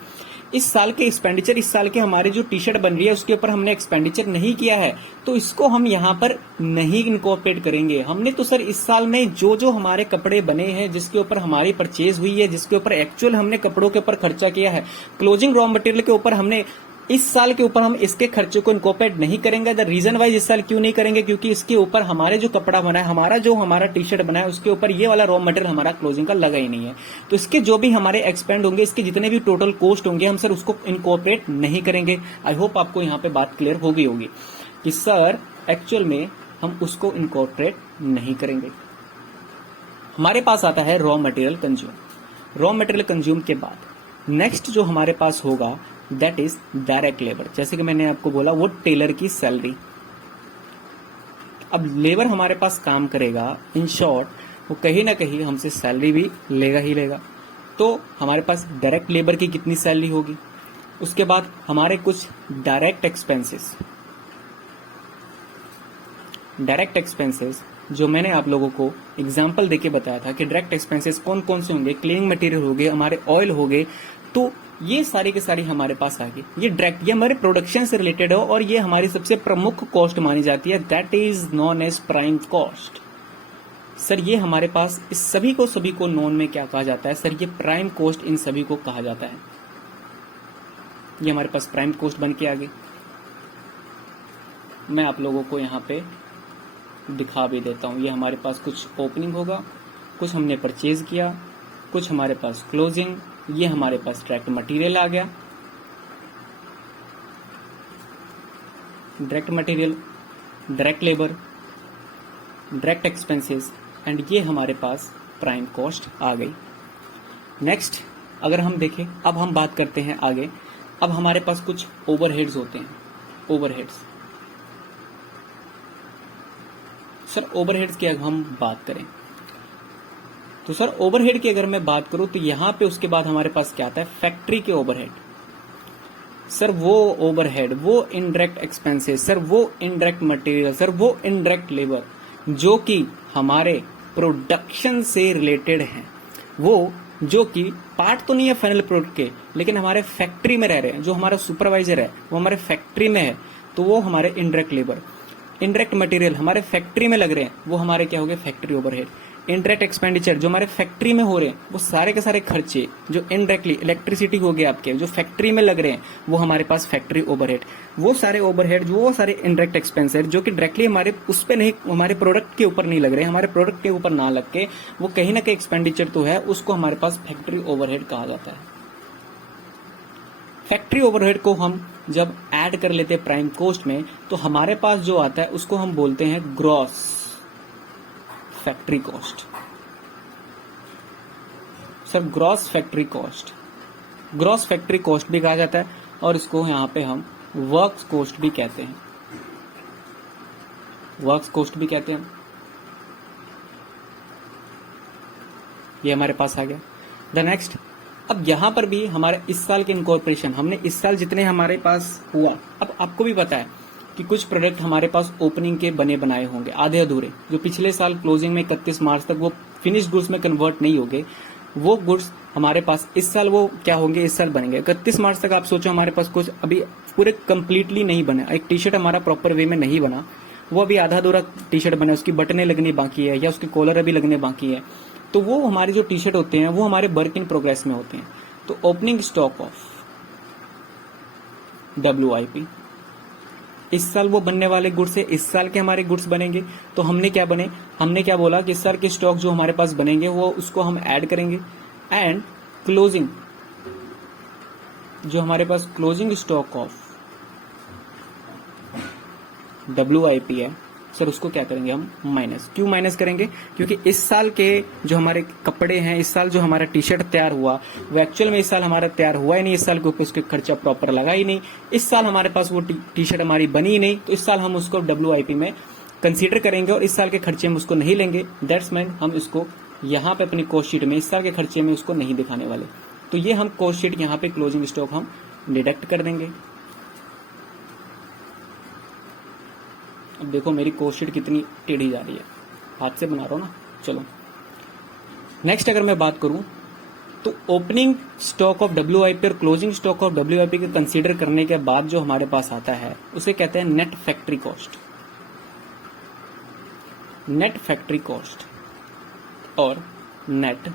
इस साल के एक्सपेंडिचर, इस साल के हमारे जो टी शर्ट बन रही है उसके ऊपर हमने एक्सपेंडिचर नहीं किया है, तो इसको हम यहाँ पर नहीं इनकॉर्पोरेट करेंगे। हमने तो सर इस साल में जो जो हमारे कपड़े बने हैं, जिसके ऊपर हमारी परचेज हुई है, जिसके ऊपर एक्चुअल हमने कपड़ों के ऊपर खर्चा किया है, क्लोजिंग रॉ मटेरियल के ऊपर हमने इस साल के ऊपर हम इसके खर्चे को इनकॉर्पोरेट नहीं करेंगे। द रीजन वाइज इस साल क्यों नहीं करेंगे, क्योंकि इसके ऊपर हमारे जो कपड़ा बना है, हमारा टी शर्ट बना है, उसके ऊपर ये वाला रॉ मटेरियल हमारा क्लोजिंग का लगा ही नहीं है। तो इसके जो भी हमारे एक्सपेंड होंगे, इसके जितने भी टोटल कॉस्ट होंगे, हम सर उसको इनकॉर्पोरेट नहीं करेंगे। आई होप आपको यहाँ पे बात क्लियर हो गई होगी कि सर एक्चुअल में हम उसको इनकॉर्पोरेट नहीं करेंगे। हमारे पास आता है raw material consume. Raw material consume के बाद नेक्स्ट जो हमारे पास होगा दैट इज डायरेक्ट लेबर। जैसे कि मैंने आपको बोला, वो टेलर की सैलरी। अब लेबर हमारे पास काम करेगा, इन शॉर्ट वो कहीं ना कहीं हमसे सैलरी भी लेगा ही लेगा। तो हमारे पास डायरेक्ट लेबर की कितनी सैलरी होगी, उसके बाद हमारे कुछ डायरेक्ट एक्सपेंसेस जो मैंने आप लोगों को एग्जाम्पल देके बताया था कि डायरेक्ट एक्सपेंसेस कौन कौन से होंगे, क्लीनिंग मटेरियल हो गए, हमारे ऑयल हो गए, तो ये सारी की सारी हमारे पास आ गई। ये डायरेक्ट, ये हमारे प्रोडक्शन से रिलेटेड हो और ये हमारी सबसे प्रमुख कॉस्ट मानी जाती है, that is known as prime cost. Sir ये हमारे पास इस सभी को नॉन में क्या कहा जाता है, सर ये प्राइम कॉस्ट इन सभी को कहा जाता है। ये हमारे पास प्राइम कॉस्ट बन के आ गई। मैं आप लोगों को यहाँ पे दिखा भी देता हूँ। ये हमारे पास कुछ ओपनिंग होगा, कुछ हमने परचेज किया, कुछ हमारे पास क्लोजिंग, ये हमारे पास डायरेक्ट मटेरियल आ गया, direct material, direct labour, direct expenses, and ये हमारे पास प्राइम कॉस्ट आ गई। नेक्स्ट अगर हम देखें, अब हम बात करते हैं आगे। अब हमारे पास कुछ ओवरहेड्स होते हैं। ओवरहेड्स, सर ओवरहेड्स की अगर हम बात करें तो सर ओवरहेड की अगर मैं बात करूं तो यहां पे उसके बाद हमारे पास क्या आता है, फैक्ट्री के ओवरहेड। सर वो ओवरहेड, वो इनडायरेक्ट एक्सपेंसेस, सर वो इनडायरेक्ट मटेरियल, सर वो इनडायरेक्ट लेबर जो कि हमारे प्रोडक्शन से रिलेटेड हैं, वो जो कि पार्ट तो नहीं है फाइनल प्रोडक्ट के, लेकिन हमारे फैक्ट्री में रह रहे हैं, जो हमारा सुपरवाइजर है वो हमारे फैक्ट्री में है, तो वो हमारे इनडायरेक्ट लेबर। इनडायरेक्ट मटेरियल हमारे फैक्ट्री में लग रहे हैं, वो हमारे क्या हो गए, फैक्ट्री ओवरहेड। इनडायरेक्ट एक्सपेंडिचर जो हमारे फैक्ट्री में हो रहे हैं, वो सारे के सारे खर्चे जो इनडायरेक्टली, इलेक्ट्रिसिटी हो गए आपके, जो फैक्ट्री में लग रहे हैं, वो हमारे पास फैक्ट्री ओवरहेड। वो सारे ओवरहेड, वो सारे इनडायरेक्ट एक्सपेंसेस जो कि डायरेक्टली हमारे उस पे नहीं, हमारे प्रोडक्ट के ऊपर नहीं लग रहे, हमारे प्रोडक्ट के ऊपर ना लग के, वो कहीं ना कहीं एक्सपेंडिचर तो है, उसको हमारे पास फैक्ट्री ओवरहेड कहा जाता है। फैक्ट्री ओवरहेड को हम जब ऐड कर लेते हैं प्राइम कॉस्ट में, तो हमारे पास जो आता है उसको हम बोलते हैं gross factory cost. Sir gross factory cost, gross factory cost भी कहा जाता है, और इसको यहां पे हम वर्क्स कॉस्ट भी कहते हैं, वर्क्स कॉस्ट भी कहते हैं। ये हमारे पास आ गया। द नेक्स्ट, अब यहां पर भी हमारे इस साल के इनकॉर्पोरेशन, हमने इस साल जितने हमारे पास हुआ, अब आपको भी पता है कि कुछ प्रोडक्ट हमारे पास ओपनिंग के बने बनाए होंगे, आधे अधूरे, जो पिछले साल क्लोजिंग में 31 मार्च तक वो फिनिश गुड्स में कन्वर्ट नहीं होंगे, वो गुड्स हमारे पास इस साल वो क्या होंगे, इस साल बनेंगे। 31 मार्च तक आप सोचो हमारे पास कुछ अभी पूरे कंप्लीटली नहीं बने, एक टी शर्ट हमारा प्रॉपर वे में नहीं बना, वो अभी आधा अधूरा टी शर्ट बने, उसकी बटनें लगनी बाकी है या उसके कॉलर अभी लगने बाकी है, तो वो हमारे जो टी शर्ट होते हैं वो हमारे वर्क इन प्रोग्रेस में होते हैं। तो ओपनिंग स्टॉक ऑफ WIP, इस साल वो बनने वाले गुड्स है, इस साल के हमारे गुड्स बनेंगे, तो हमने क्या बोला कि इस साल के स्टॉक जो हमारे पास बनेंगे वो उसको हम ऐड करेंगे। एंड क्लोजिंग, जो हमारे पास क्लोजिंग स्टॉक ऑफ WIP है, सर उसको क्या करेंगे हम, माइनस। क्यों माइनस करेंगे, क्योंकि इस साल के जो हमारे कपड़े हैं, इस साल जो हमारा टी शर्ट तैयार हुआ वो एक्चुअल में इस साल हमारा तैयार हुआ ही नहीं, इस साल के ऊपर उसके खर्चा प्रॉपर लगा ही नहीं, इस साल हमारे पास वो टी शर्ट हमारी बनी ही नहीं, तो इस साल हम उसको WIP में कंसीडर करेंगे और इस साल के खर्चे में उसको नहीं लेंगे। दैट्स मीन हम इसको यहाँ पे अपनी कॉस्ट शीट में इस साल के खर्चे में उसको नहीं दिखाने वाले, तो ये हम कॉस्ट शीट यहाँ पे क्लोजिंग स्टॉक हम डिडक्ट कर देंगे। अब देखो मेरी कॉस्ट शीट कितनी टेढ़ी जा रही है, हाथ से बना रहा हूं ना। चलो नेक्स्ट अगर मैं बात करूं तो ओपनिंग स्टॉक ऑफ WIP और क्लोजिंग स्टॉक ऑफ WIP को कंसीडर करने के बाद जो हमारे पास आता है उसे कहते हैं net factory cost. Net factory cost और नेट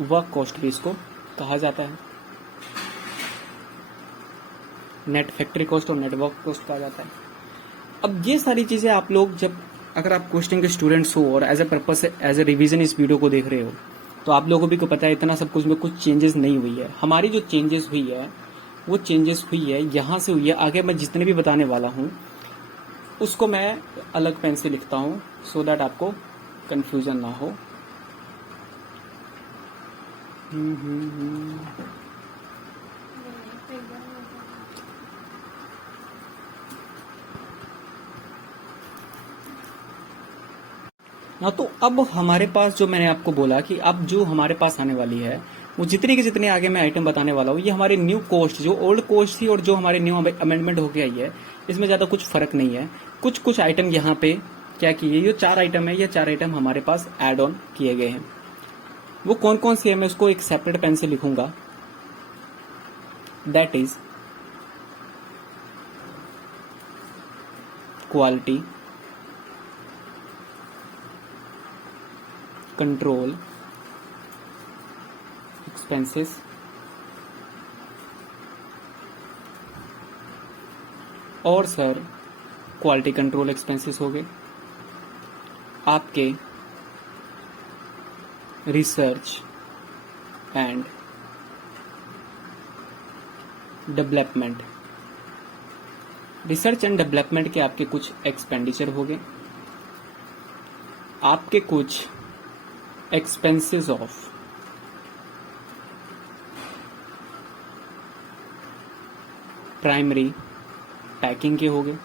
वर्क कॉस्ट भी इसको कहा जाता है। नेट फैक्ट्री कॉस्ट और नेट वर्क कॉस्ट कहा जाता है। अब ये सारी चीजें आप लोग जब अगर आप कोस्टिंग के स्टूडेंट्स हो और as a purpose as a revision इस वीडियो को देख रहे हो तो आप लोगों को भी पता है इतना सब कुछ में कुछ चेंजेस नहीं हुई है। हमारी जो चेंजेस हुई है वो चेंजेस हुई है यहाँ से हुई है। आगे मैं जितने भी बताने वाला हूँ उसको मैं अलग पेन से लिखता हूँ सो दैट आपको कंफ्यूजन ना हो। हाँ, तो अब हमारे पास जो मैंने आपको बोला कि अब जो हमारे पास आने वाली है वो जितने के जितने आगे मैं आइटम बताने वाला हूँ ये हमारे न्यू कॉस्ट, जो ओल्ड कॉस्ट थी और जो हमारे न्यू अमेंडमेंट होके आई है इसमें ज्यादा कुछ फर्क नहीं है। कुछ कुछ आइटम यहाँ पे क्या किए, ये 4 आइटम है, ये 4 आइटम हमारे पास एड ऑन किए गए हैं। वो कौन कौन से है मैं उसको एक सेपरेट पेन से लिखूंगा। That is quality control expenses, और सर क्वालिटी कंट्रोल एक्सपेंसेस हो गए आपके research and development. Research and development के आपके कुछ एक्सपेंडिचर हो गए, आपके कुछ एक्सपेंसेस ऑफ प्राइमरी पैकिंग के हो गए,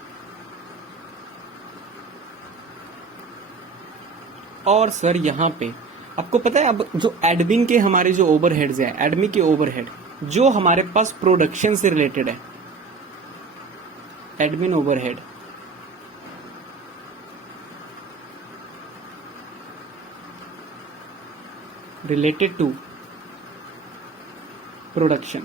और सर यहाँ पे आपको पता है अब जो एडमिन के हमारे जो ओवरहेड्स हैं, एडमिन के ओवरहेड जो हमारे पास प्रोडक्शन से रिलेटेड है, admin overhead related to production,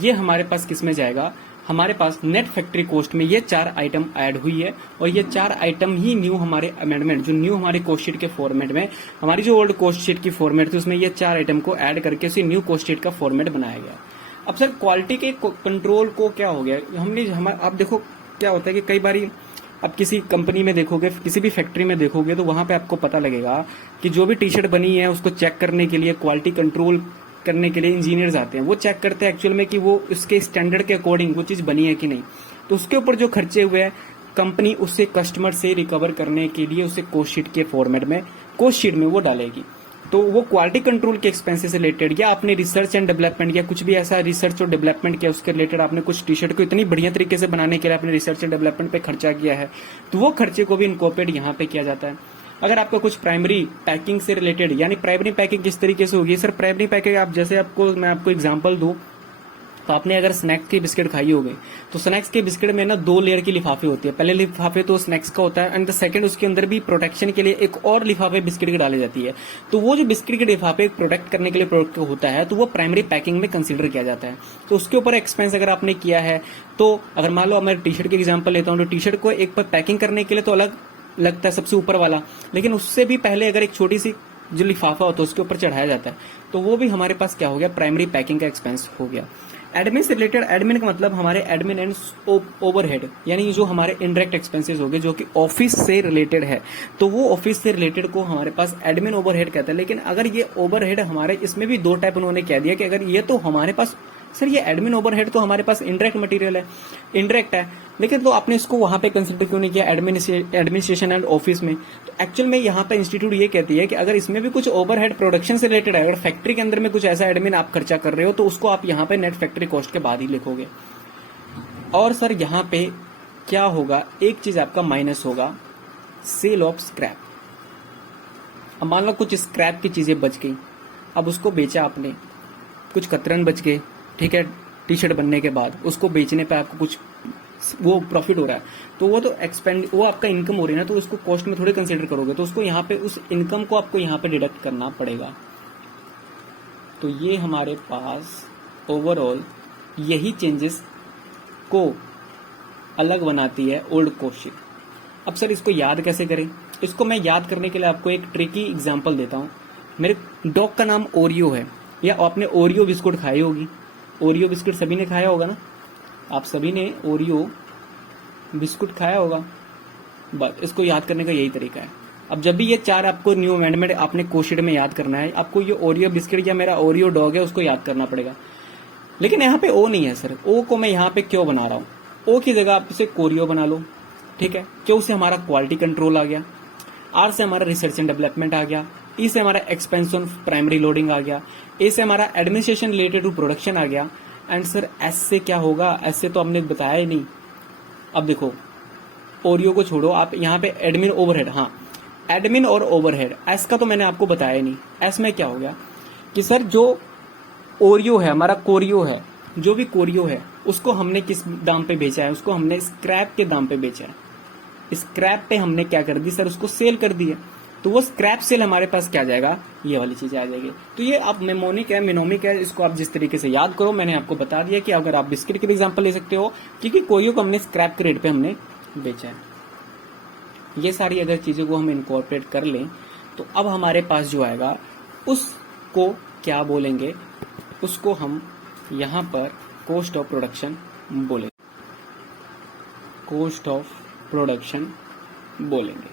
ये हमारे पास किस में जाएगा, हमारे पास नेट फैक्ट्री कॉस्ट में ये 4 आइटम ऐड हुई है। और ये 4 आइटम ही न्यू हमारे अमेंडमेंट, जो न्यू हमारे कॉस्ट शीट के फॉर्मेट में, हमारी जो ओल्ड कॉस्ट शीट की फॉर्मेट थी उसमें ये 4 आइटम को ऐड करके उसे न्यू कॉस्ट शीट का फॉर्मेट बनाया गया। अब सर क्वालिटी के कंट्रोल को क्या हो गया, आप देखो क्या होता है कि कई बारी आप किसी कंपनी में देखोगे, किसी भी फैक्ट्री में देखोगे तो वहां पे आपको पता लगेगा कि जो भी टी शर्ट बनी है उसको चेक करने के लिए, क्वालिटी कंट्रोल करने के लिए इंजीनियर्स आते हैं। वो चेक करते हैं एक्चुअल में कि वो उसके स्टैंडर्ड के अकॉर्डिंग वो चीज बनी है कि नहीं। तो उसके ऊपर जो खर्चे हुए हैं कंपनी उससे कस्टमर से रिकवर करने के लिए उसे कॉस्ट शीट के फॉर्मेट में, कॉस्ट शीट में वो डालेगी। तो वो क्वालिटी कंट्रोल के एक्सपेंसेस से रिलेटेड, या आपने रिसर्च एंड डेवलपमेंट या कुछ भी ऐसा रिसर्च और डेवलपमेंट किया उसके रिलेटेड, आपने कुछ टी शर्ट को इतनी बढ़िया तरीके से बनाने के लिए आपने रिसर्च एंड डेवलपमेंट पे खर्चा किया है, तो वो खर्चे को भी इनकॉर्पोरेट यहाँ पे किया जाता है। अगर आपका कुछ प्राइमरी पैकिंग से रिलेटेड, यानी प्राइमरी पैकिंग किस तरीके से होगी सर, प्राइमरी पैकिंग आप जैसे मैं आपको एग्जांपल दूं तो आपने अगर स्नैक्स के बिस्किट खाई होगी तो स्नैक्स के बिस्किट में ना 2 लेयर की लिफाफे होती है। पहले लिफाफे तो स्नैक्स का होता है एंड द सेकंड उसके अंदर भी प्रोटेक्शन के लिए एक और लिफाफे बिस्किट की डाली जाती है। तो वो जो बिस्किट के लिफाफे प्रोटेक्ट करने के लिए प्रोडक्ट होता है तो वो प्राइमरी पैकिंग में कंसिडर किया जाता है। तो उसके ऊपर एक्सपेंस अगर आपने किया है तो अगर मान लो मैं टी शर्ट की एग्जाम्पल लेता हूँ तो टी शर्ट को एक पर पैकिंग करने के लिए तो अलग लगता है सबसे ऊपर वाला, लेकिन उससे भी पहले अगर एक छोटी सी जो लिफाफा होता है उसके ऊपर चढ़ाया जाता है तो वो भी हमारे पास क्या हो गया, प्राइमरी पैकिंग का एक्सपेंस हो गया। एडमिन से रिलेटेड, एडमिन का मतलब हमारे एडमिन एंड ओवरहेड, यानी जो हमारे इनडायरेक्ट एक्सपेंसेस हो गए जो कि ऑफिस से रिलेटेड है, तो वो ऑफिस से रिलेटेड को हमारे पास एडमिन ओवरहेड कहता है। लेकिन अगर ये ओवरहेड हमारे, इसमें भी 2 टाइप उन्होंने कह दिया कि अगर ये तो हमारे पास सर ये एडमिन ओवरहेड तो हमारे पास इनडायरेक्ट मटेरियल है, इनडायरेक्ट है, लेकिन तो आपने इसको वहां पे कंसिडर क्यों नहीं किया एडमिनिस्ट्रेशन एंड ऑफिस में। तो एक्चुअल में यहाँ पे इंस्टीट्यूट ये कहती है कि अगर इसमें भी कुछ ओवरहेड प्रोडक्शन से रिलेटेड है, अगर फैक्ट्री के अंदर में कुछ ऐसा एडमिन आप खर्चा कर रहे हो तो उसको आप यहाँ पे नेट फैक्ट्री कॉस्ट के बाद ही लिखोगे। और सर यहाँ पे क्या होगा, एक चीज आपका माइनस होगा, सेल ऑफ स्क्रैप। अब मान लो कुछ स्क्रैप की चीजें बच गई, अब उसको बेचा आपने, कुछ कतरन बच गए, ठीक है, टी शर्ट बनने के बाद उसको बेचने पे आपको कुछ वो प्रॉफिट हो रहा है, तो वो तो एक्सपेंड, वो आपका इनकम हो रही है ना, तो उसको कॉस्ट में थोड़ी कंसिडर करोगे, तो उसको यहाँ पे उस इनकम को आपको यहाँ पे डिडक्ट करना पड़ेगा। तो ये हमारे पास ओवरऑल यही चेंजेस को अलग बनाती है ओल्ड कॉस्ट शीट। अब सर इसको याद कैसे करें? इसको मैं याद करने के लिए आपको एक ट्रिकी एग्जांपल देता हूँ। मेरे डॉग का नाम ओरियो है, या आपने ओरियो बिस्कुट खाई होगी। ओरियो बिस्कुट सभी ने खाया होगा ना, आप सभी ने ओरियो बिस्कुट खाया होगा। बस इसको याद करने का यही तरीका है। अब जब भी ये चार आपको न्यू अमेंडमेंट आपने कोस्ट शीट में याद करना है, आपको ये ओरियो बिस्किट या मेरा ओरियो डॉग है उसको याद करना पड़ेगा। लेकिन यहाँ पे ओ नहीं है सर, ओ को मैं यहाँ पे क्यों बना रहा हूँ? ओ की जगह आप इसे कोरियो बना लो, ठीक है। क्यों से हमारा क्वालिटी कंट्रोल आ गया, आर से हमारा रिसर्च एंड डेवलपमेंट आ गया, ई से हमारा एक्सपेंशन प्राइमरी लोडिंग आ गया, ए से हमारा एडमिनिस्ट्रेशन रिलेटेड टू प्रोडक्शन आ गया, एंड सर एस से क्या होगा? एस से तो हमने बताया ही नहीं। अब देखो ओरियो को छोड़ो, आप यहाँ पे एडमिन ओवरहेड, हाँ एडमिन और ओवरहेड, एस का तो मैंने आपको बताया ही नहीं। एस में क्या हो गया कि सर जो ओरियो है, हमारा कोरियो है, जो भी कोरियो है उसको हमने किस दाम पे बेचा है? उसको हमने स्क्रैप के दाम पे बेचा है। स्क्रैप पे हमने क्या कर दी सर? उसको सेल कर दिया। तो वो स्क्रैप सेल हमारे पास क्या जाएगा? ये वाली चीजें आ जाएगी। तो ये आप मेमोनिक है, मिनोमिक है, इसको आप जिस तरीके से याद करो, मैंने आपको बता दिया कि अगर आप बिस्किट के एग्जाम्पल ले सकते हो, क्योंकि कोरियो को हमने स्क्रैप के रेट पे हमने बेचा है। ये सारी अगर चीजों को हम इनकॉर्पोरेट कर लें तो अब हमारे पास जो आएगा उसको क्या बोलेंगे? उसको हम यहाँ पर कॉस्ट ऑफ प्रोडक्शन बोलेंगे, कॉस्ट ऑफ प्रोडक्शन बोलेंगे।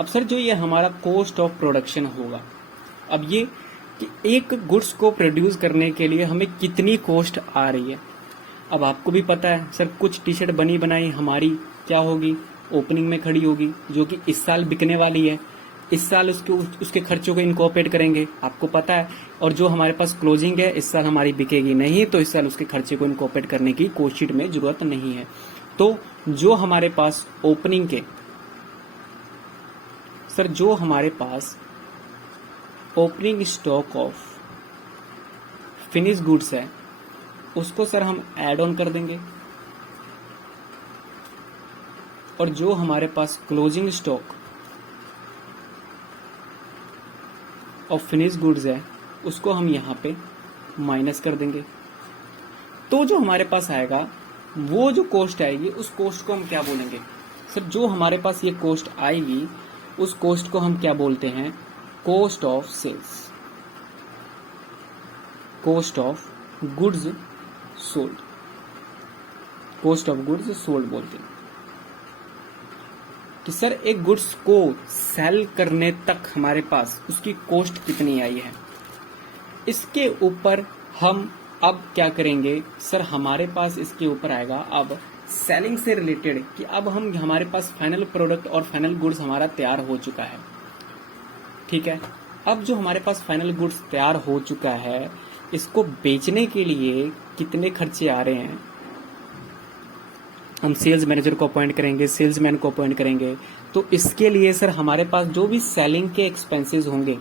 अब सर जो ये हमारा कॉस्ट ऑफ प्रोडक्शन होगा, अब ये कि एक गुड्स को प्रोड्यूस करने के लिए हमें कितनी कॉस्ट आ रही है। अब आपको भी पता है सर, कुछ टी शर्ट बनी बनाई हमारी क्या होगी? ओपनिंग में खड़ी होगी, जो कि इस साल बिकने वाली है। इस साल उसके खर्चों को इनकॉर्पोरेट करेंगे, आपको पता है। और जो हमारे पास क्लोजिंग है, इस साल हमारी बिकेगी नहीं, तो इस साल उसके खर्चे को इनकॉर्पोरेट करने की कॉस्ट शीट में जरूरत नहीं है। तो जो हमारे पास ओपनिंग के सर, जो हमारे पास opening stock of finish goods है, उसको सर हम ऐड ऑन कर देंगे। और जो हमारे पास closing stock of finish goods है, उसको हम यहाँ पे माइनस कर देंगे। तो जो हमारे पास आएगा, वो जो कॉस्ट आएगी, उस कॉस्ट को हम क्या बोलेंगे? सर जो हमारे पास ये कॉस्ट आएगी, उस कॉस्ट को हम क्या बोलते हैं? Cost of sales, cost of goods sold, cost of goods sold बोलते हैं। कि सर एक गुड्स को सेल करने तक हमारे पास उसकी कॉस्ट कितनी आई है, इसके ऊपर हम अब क्या करेंगे? सर हमारे पास इसके ऊपर आएगा अब सेलिंग से रिलेटेड, कि अब हम हमारे पास फाइनल प्रोडक्ट और फाइनल गुड्स हमारा तैयार हो चुका है, ठीक है। अब जो हमारे पास फाइनल गुड्स तैयार हो चुका है, इसको बेचने के लिए कितने खर्चे आ रहे हैं? हम सेल्स मैनेजर को अपॉइंट करेंगे, सेल्समैन को अपॉइंट करेंगे। तो इसके लिए सर हमारे पास जो भी सेलिंग के एक्सपेंसेस होंगे,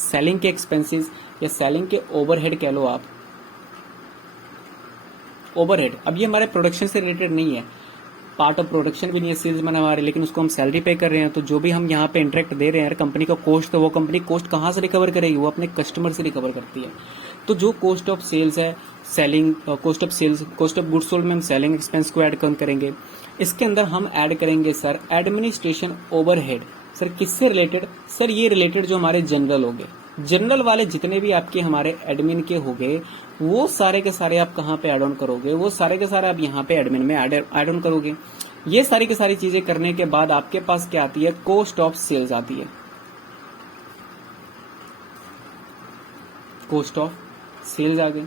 सेलिंग के एक्सपेंसेस या सेलिंग के ओवरहेड कह लो आप, ओवरहेड। अब ये हमारे प्रोडक्शन से रिलेटेड नहीं है, पार्ट ऑफ प्रोडक्शन भी नहीं है सेल्स में हमारे, लेकिन उसको हम सैलरी पे कर रहे हैं। तो जो भी हम यहाँ पे इंटरेक्ट दे रहे हैं कंपनी का कॉस्ट, तो वो कंपनी कॉस्ट कहाँ से रिकवर करेगी? वो अपने कस्टमर से रिकवर करती है। तो जो कॉस्ट ऑफ सेल्स है, selling cost of sales, cost of goods sold में हम सेलिंग एक्सपेंस को ऐड करेंगे। इसके अंदर हम ऐड करेंगे सर एडमिनिस्ट्रेशन ओवरहेड। सर किससे रिलेटेड? सर ये रिलेटेड जो हमारे जनरल हो गए, जनरल वाले जितने भी आपके हमारे एडमिन के हो गए, वो सारे के सारे आप कहाँ पे ऐड ऑन करोगे? वो सारे के सारे आप यहाँ पे एडमिन में ऐड ऑन करोगे। ये सारी की सारी चीजें करने के बाद आपके पास क्या आती है? कॉस्ट ऑफ सेल्स आती है, कॉस्ट ऑफ सेल्स आ गई।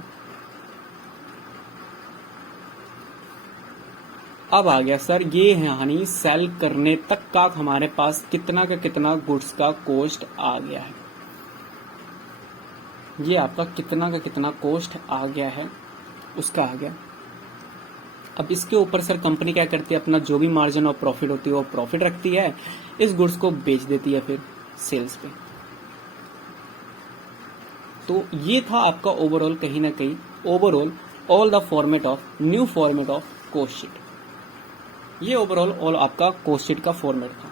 अब आ गया सर ये यानी सेल करने तक का हमारे पास कितना का कितना गुड्स का कॉस्ट आ गया है। ये आपका कितना का कितना कॉस्ट आ गया है, उसका आ गया। अब इसके ऊपर सर कंपनी क्या करती है? अपना जो भी मार्जिन ऑफ प्रॉफिट होती है वो प्रॉफिट रखती है, इस गुड्स को बेच देती है फिर सेल्स पे। तो ये था आपका ओवरऑल, कहीं ना कहीं overall all the format of new format of cost sheet. ये ओवरऑल ऑल आपका कोस्ट शीट का फॉर्मेट था।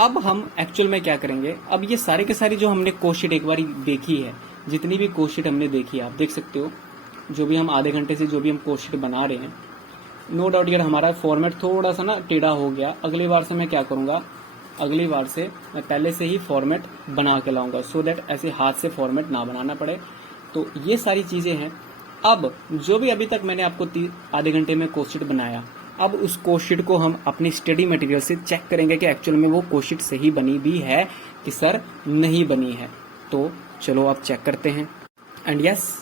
अब हम एक्चुअल में क्या करेंगे, अब ये सारे के सारी जो हमने कोस्ट शीट एक बार देखी है, जितनी भी कोस्ट शीट हमने देखी है, आप देख सकते हो जो भी हम आधे घंटे से जो भी हम कोस्ट शीट बना रहे हैं, नो डाउट यार हमारा फॉर्मेट थोड़ा सा ना टेढ़ा हो गया। अगली बार से मैं क्या करूंगा, अगली बार से मैं पहले से ही फॉर्मेट बना के लाऊंगा, सो दैट ऐसे हाथ से फॉर्मेट ना बनाना पड़े। तो ये सारी चीजें हैं। अब जो भी अभी तक मैंने आपको आधे घंटे में कोस्ट शीट बनाया, अब उस कोस्ट शीट को हम अपनी स्टडी मटेरियल से चेक करेंगे कि एक्चुअल में वो कोस्ट शीट सही बनी भी है कि सर नहीं बनी है। तो चलो आप चेक करते हैं। एंड यस,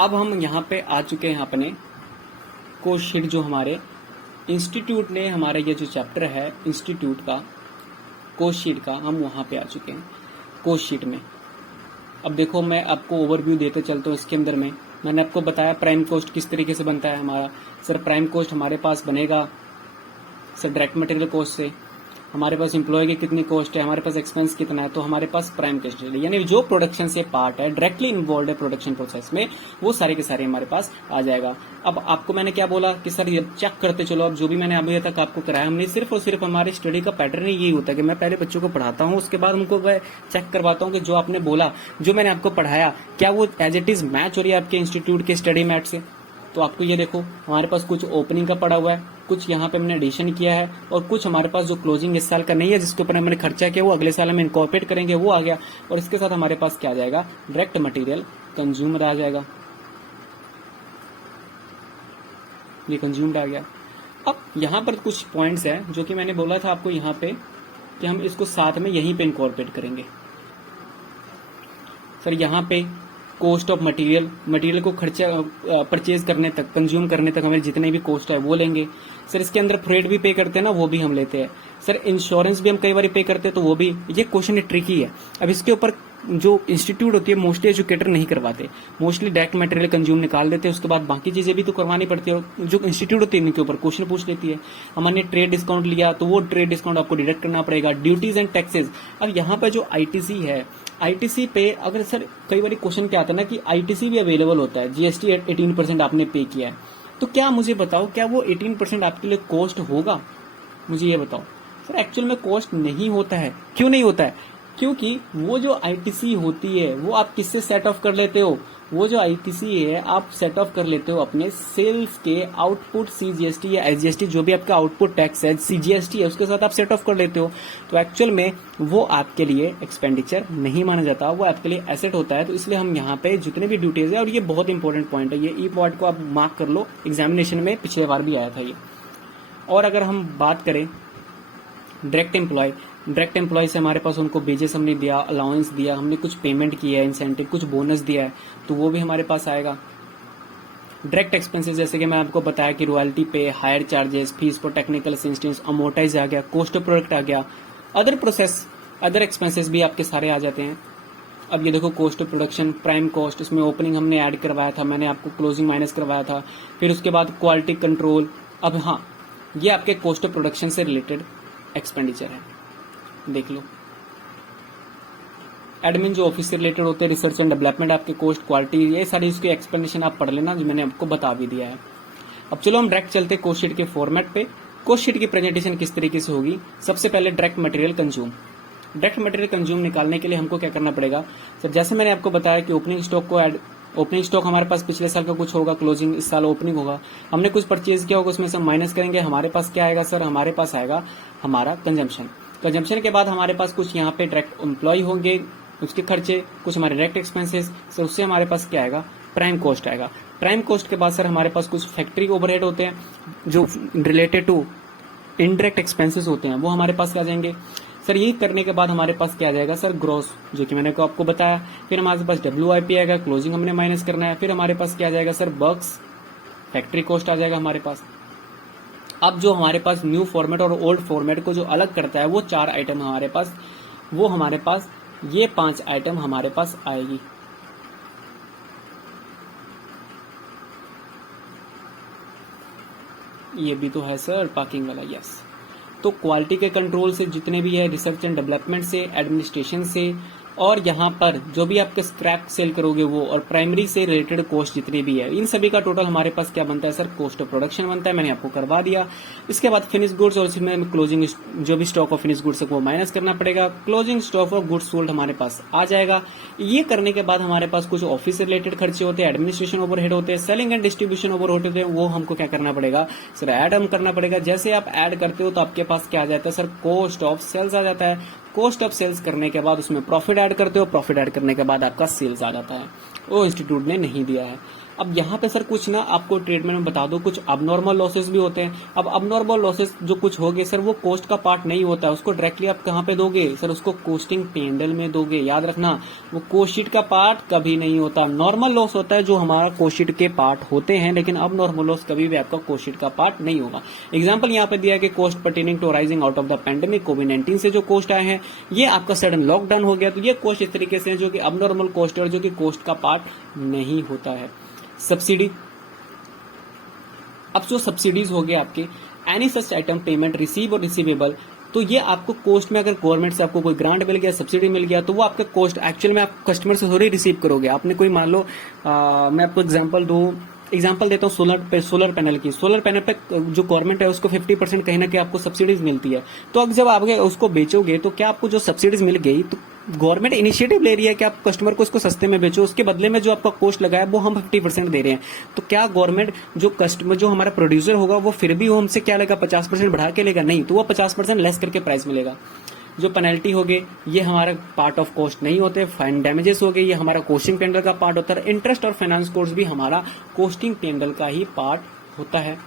अब हम यहाँ पे आ चुके हैं अपने कोस्ट शीट, जो हमारे इंस्टीट्यूट ने हमारा ये जो चैप्टर है इंस्टीट्यूट का कोस्ट शीट का, हम वहाँ पे आ चुके हैं कोस्ट शीट में। अब देखो मैं आपको ओवरव्यू देते चलता हूँ। इसके अंदर में मैंने आपको बताया प्राइम कॉस्ट किस तरीके से बनता है हमारा। सर प्राइम कॉस्ट हमारे पास बनेगा सर डायरेक्ट मटेरियल कॉस्ट से, हमारे पास एम्प्लॉय की कितनी कॉस्ट है, हमारे पास एक्सपेंस कितना है, तो हमारे पास प्राइम कॉस्ट है, यानी जो प्रोडक्शन से पार्ट है डायरेक्टली इन्वॉल्व है प्रोडक्शन प्रोसेस में, वो सारे के सारे हमारे पास आ जाएगा। अब आपको मैंने क्या बोला कि सर ये चेक करते चलो। अब जो भी मैंने अभी तक आपको कराया, हमने सिर्फ और सिर्फ हमारे स्टडी का पैटर्न ही यही होता है कि मैं पहले बच्चों को पढ़ाता हूँ, उसके बाद उनको चेक करवाता हूँ कि जो आपने बोला, जो मैंने आपको पढ़ाया, क्या वो एज इट इज मैच हो रही है आपके इंस्टीट्यूट के स्टडी मैट से। तो आपको ये देखो हमारे पास कुछ ओपनिंग का पड़ा हुआ है, कुछ यहाँ पे हमने एडिशन किया है, और कुछ हमारे पास जो क्लोजिंग इस साल का नहीं है जिसके ऊपर हमने खर्चा किया वो अगले साल हम इनकॉर्पोरेट करेंगे, वो आ गया। और इसके साथ हमारे पास क्या आ जाएगा, डायरेक्ट मटेरियल कंज्यूमर आ जाएगा, ये कंज्यूम्ड आ गया। अब यहाँ पर कुछ पॉइंट्स है जो कि मैंने बोला था आपको यहाँ पे कि हम इसको साथ में यहीं पे इनकॉर्पोरेट करेंगे। सर यहाँ पे कॉस्ट ऑफ मटेरियल, मटेरियल को खर्चा परचेज करने तक, कंज्यूम करने तक हमें जितने भी कॉस्ट है वो लेंगे। सर इसके अंदर फ्रेट भी पे करते हैं ना, वो भी हम लेते हैं। सर इंश्योरेंस भी हम कई बार पे करते हैं, तो वो भी। ये क्वेश्चन ट्रिकी है। अब इसके ऊपर जो इंस्टीट्यूट होती है मोस्टली एजुकेटर नहीं करवाते, मोस्टली डायरेक्ट मटेरियल कंज्यूम निकाल देते हैं, उसके बाद बाकी चीजें भी तो करवानी पड़ती है। जो इंस्टीट्यूट होती है इनके ऊपर क्वेश्चन पूछ लेती है। हमने ट्रेड डिस्काउंट लिया तो वो ट्रेड डिस्काउंट आपको डिडक्ट करना पड़ेगा, ड्यूटीज एंड टैक्सेस। अब यहाँ पर जो आईटीसी है, आईटीसी पे अगर सर कई बार क्वेश्चन क्या आता है ना कि आईटीसी भी अवेलेबल होता है, जीएसटी 18% आपने पे किया है, तो क्या मुझे बताओ क्या वो 18% आपके लिए कॉस्ट होगा, मुझे ये बताओ। सर एक्चुअल में कॉस्ट नहीं होता है। क्यों नहीं होता है? क्योंकि वो जो आईटीसी होती है वो आप किससे सेट ऑफ कर लेते हो, वो जो आईटीसी है आप सेट ऑफ कर लेते हो अपने सेल्स के आउटपुट सीजीएसटी या एसजीएसटी, जो भी आपका आउटपुट टैक्स है, सीजीएसटी है, उसके साथ आप सेट ऑफ कर लेते हो। तो एक्चुअल में वो आपके लिए एक्सपेंडिचर नहीं माना जाता, वो आपके लिए एसेट होता है। तो इसलिए हम यहाँ पे जितने भी ड्यूटीज है, और ये बहुत इंपॉर्टेंट पॉइंट है, ये ई पॉइंट को आप मार्क कर लो, एग्जामिनेशन में पिछले बार भी आया था ये। और अगर हम बात करें डायरेक्ट एम्प्लॉय, डायरेक्ट एम्प्लॉय से हमारे पास उनको बेजेस हमने दिया, अलाउंस दिया, हमने कुछ पेमेंट किया है, इंसेंटिव, कुछ बोनस दिया है, तो वो भी हमारे पास आएगा। डायरेक्ट एक्सपेंसेस जैसे कि मैं आपको बताया कि रॉयल्टी पे, hire charges, fees for technical assistance, amortise आ गया, कॉस्ट ऑफ प्रोडक्ट आ गया, अदर प्रोसेस, अदर एक्सपेंसेस भी आपके सारे आ जाते हैं। अब ये देखो cost of production, prime cost, इसमें ओपनिंग हमने ऐड करवाया था, मैंने आपको क्लोजिंग माइनस करवाया था, फिर उसके बाद क्वालिटी कंट्रोल। अब हाँ, ये आपके कॉस्ट ऑफ प्रोडक्शन से रिलेटेड एक्सपेंडिचर है, देख लो। एडमिन जो ऑफिस से रिलेटेड होते हैं, रिसर्च एंड डेवलपमेंट, आपके कॉस्ट, क्वालिटी, ये सारी इसकी एक्सप्लेनेशन आप पढ़ लेना, जो मैंने आपको बता भी दिया है। अब चलो हम डायरेक्ट चलते हैं कॉस्ट शीट के फॉर्मेट पे। कॉस्ट शीट की प्रेजेंटेशन किस तरीके से होगी, सबसे पहले direct material consume. Direct material consume निकालने के लिए हमको क्या करना पड़ेगा, सर जैसे मैंने आपको बताया कि ओपनिंग स्टॉक को ऐड, ओपनिंग स्टॉक हमारे पास पिछले साल का कुछ होगा, क्लोजिंग इस साल ओपनिंग होगा, हमने कुछ परचेज किया होगा, उसमें से हम माइनस करेंगे, हमारे पास क्या आएगा सर, हमारे पास आएगा हमारा कंजम्पशन। कंजम्पशन के बाद हमारे पास कुछ यहाँ पे डायरेक्ट एम्प्लॉय होंगे, उसके खर्चे, कुछ हमारे डायरेक्ट एक्सपेंसेस, सर उससे हमारे पास क्या आएगा, प्राइम कॉस्ट आएगा। प्राइम कॉस्ट के बाद सर हमारे पास कुछ फैक्ट्री ओवरहेड होते हैं जो रिलेटेड टू इनडायरेक्ट एक्सपेंसेस होते हैं, वो हमारे पास आ जाएंगे। सर यही करने के बाद हमारे पास क्या आ जाएगा सर, ग्रॉस, जो कि मैंने आपको बताया। फिर हमारे पास WIP आएगा, क्लोजिंग हमने माइनस करना है। फिर हमारे पास क्या आ जाएगा सर, वर्क्स, फैक्ट्री कॉस्ट आ जाएगा हमारे पास। अब जो हमारे पास न्यू फॉर्मेट और ओल्ड फॉर्मेट को जो अलग करता है, वो 4 आइटम हमारे पास, वो हमारे पास ये 5 आइटम हमारे पास आएगी। ये भी तो है सर पार्किंग वाला, यस। तो क्वालिटी के कंट्रोल से जितने भी है, रिसर्च एंड डेवलपमेंट से, एडमिनिस्ट्रेशन से, और यहाँ पर जो भी आपके स्क्रैप सेल करोगे वो, और प्राइमरी से रिलेटेड कॉस्ट जितनी भी है, इन सभी का टोटल हमारे पास क्या बनता है सर, कॉस्ट ऑफ प्रोडक्शन बनता है। मैंने आपको करवा दिया। इसके बाद फिनिश गुड्स, और इसमें क्लोजिंग जो भी स्टॉक ऑफ फिनिश गुड्स है वो माइनस करना पड़ेगा। Closing stock of goods sold हमारे पास आ जाएगा। ये करने के बाद हमारे पास कुछ ऑफिस से रिलेटेड खर्चे होते हैं, एडमिनिस्ट्रेशन ओवरहेड होते हैं, सेलिंग एंड डिस्ट्रीब्यूशन ओवरहेड होते हैं, वो हमको क्या करना पड़ेगा सर, ऐड हम करना पड़ेगा। जैसे आप ऐड करते हो तो आपके पास क्या आ जाता है सर, कॉस्ट ऑफ सेल्स आ जाता है। कॉस्ट ऑफ सेल्स करने के बाद उसमें प्रॉफिट ऐड करते हो, प्रॉफिट ऐड करने के बाद आपका सेल्स आ जाता है। वो इंस्टीट्यूट ने नहीं दिया है। अब यहाँ पे सर कुछ ना आपको ट्रीटमेंट में बता दो, कुछ अबनॉर्मल लॉसेस भी होते हैं। अब अबनॉर्मल लॉसेस जो कुछ हो गए सर, वो कॉस्ट का पार्ट नहीं होता है, उसको डायरेक्टली आप कहाँ पे दोगे सर, उसको कॉस्टिंग पेंडल में दोगे। याद रखना, वो कॉस्ट शीट का पार्ट कभी नहीं होता। नॉर्मल लॉस होता है जो हमारा कॉस्ट शीट के पार्ट होते हैं, लेकिन अब नॉर्मल लॉस कभी भी आपका कॉस्ट शीट का पार्ट नहीं होगा। एग्जाम्पल यहाँ पे दिया है कि cost pertaining to arising out of the pandemic कोविड-19 से जो कॉस्ट आए हैं, ये आपका सडन लॉकडाउन हो गया, तो ये कॉस्ट इस तरीके से है जो कि अब नॉर्मल कॉस्ट है और जो कि कॉस्ट का पार्ट नहीं होता है। सब्सिडी, अब जो सब्सिडीज हो गए आपके, any such item payment receive और रिसीवेबल, तो ये आपको कॉस्ट में, अगर गवर्नमेंट से आपको कोई ग्रांट मिल गया, सब्सिडी मिल गया, तो वो आपका कॉस्ट एक्चुअल में आप कस्टमर से थोड़ी रिसीव करोगे। आपने कोई मान लो मैं आपको एग्जांपल देता हूँ सोलर पैनल की। सोलर पैनल पे जो गवर्नमेंट है उसको 50% कहीं ना कहीं आपको सब्सिडीज मिलती है। तो अब जब आप उसको बेचोगे तो क्या आपको जो सब्सिडीज मिल गई, तो गवर्नमेंट इनिशिएटिव ले रही है कि आप कस्टमर को उसको सस्ते में बेचो, उसके बदले में जो आपका कॉस्ट लगा है वो हम 50% दे रहे हैं। तो क्या गवर्नमेंट जो कस्टमर, जो हमारा प्रोड्यूसर होगा, वो फिर भी वो हमसे क्या लेगा, 50% बढ़ा के लेगा? नहीं, तो वो 50% लेस करके प्राइस मिलेगा। जो पेनल्टी हो गई, ये हमारा पार्ट ऑफ कॉस्ट नहीं होते। फाइन डैमेजेस हो गए, ये हमारा कॉस्टिंग पेंडल का पार्ट होता है। इंटरेस्ट और फाइनेंस कॉस्ट भी हमारा कॉस्टिंग पेंडल का ही पार्ट होता है।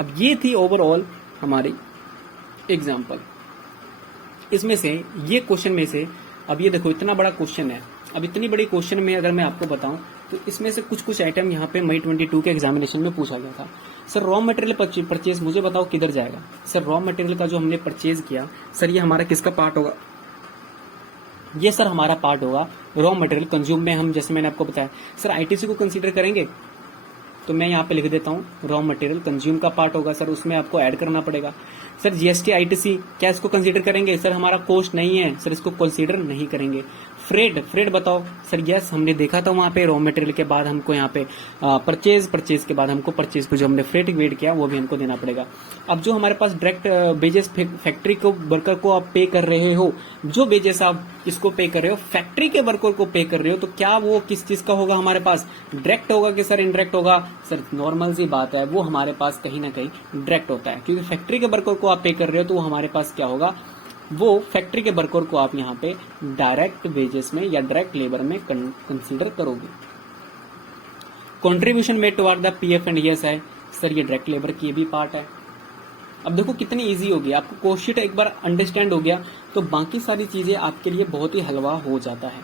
अब ये थी ओवरऑल हमारी एग्जाम्पल। इसमें से ये क्वेश्चन में से, अब ये देखो इतना बड़ा क्वेश्चन है, अब इतनी बड़ी क्वेश्चन में अगर मैं आपको बताऊं तो इसमें से कुछ आइटम यहाँ पे मई 22 के एग्जामिनेशन में पूछा गया था। सर रॉ मटेरियल परचेज, मुझे बताओ किधर जाएगा? सर रॉ मटेरियल का जो हमने परचेज किया, सर ये हमारा किसका पार्ट होगा? ये सर हमारा पार्ट होगा रॉ मटेरियल कंज्यूम में। हम जैसे मैंने आपको बताया, सर आईटीसी को कंसीडर करेंगे, तो मैं यहाँ पे लिख देता हूँ रॉ मटेरियल कंज्यूम का पार्ट होगा। सर उसमें आपको ऐड करना पड़ेगा। सर जीएसटी आईटीसी क्या इसको कंसीडर करेंगे? सर हमारा कॉस्ट नहीं है, सर इसको कंसीडर नहीं करेंगे। फ्रेड बताओ सर, यस हमने देखा था वहां पे रॉ मटेरियल के बाद हमको यहाँ पे परचेज के बाद हमको परचेज पे जो हमने फ्रेट वेट किया वो भी हमको देना पड़ेगा। अब जो हमारे पास डायरेक्ट वेजेस फैक्ट्री को वर्कर को आप पे कर रहे हो, जो वेजेस आप इसको पे कर रहे हो, फैक्ट्री के वर्कर को पे कर रहे हो, तो क्या वो किस चीज का होगा हमारे पास? डायरेक्ट होगा कि सर इनडायरेक्ट होगा? सर नॉर्मल सी बात है, वो हमारे पास कहीं ना कहीं डायरेक्ट होता है, क्योंकि फैक्ट्री के वर्कर को आप पे कर रहे हो तो वो हमारे पास क्या होगा, वो फैक्ट्री के वर्कर को आप यहाँ पे डायरेक्ट वेजेस में या डायरेक्ट लेबर में कंसीडर करोगे। Contribution made toward the PF and ES है, सर ये डायरेक्ट लेबर की भी पार्ट है। अब देखो कितनी इजी होगी, आपको कॉस्ट शीट एक बार अंडरस्टैंड हो गया तो बाकी सारी चीजें आपके लिए बहुत ही हलवा हो जाता है।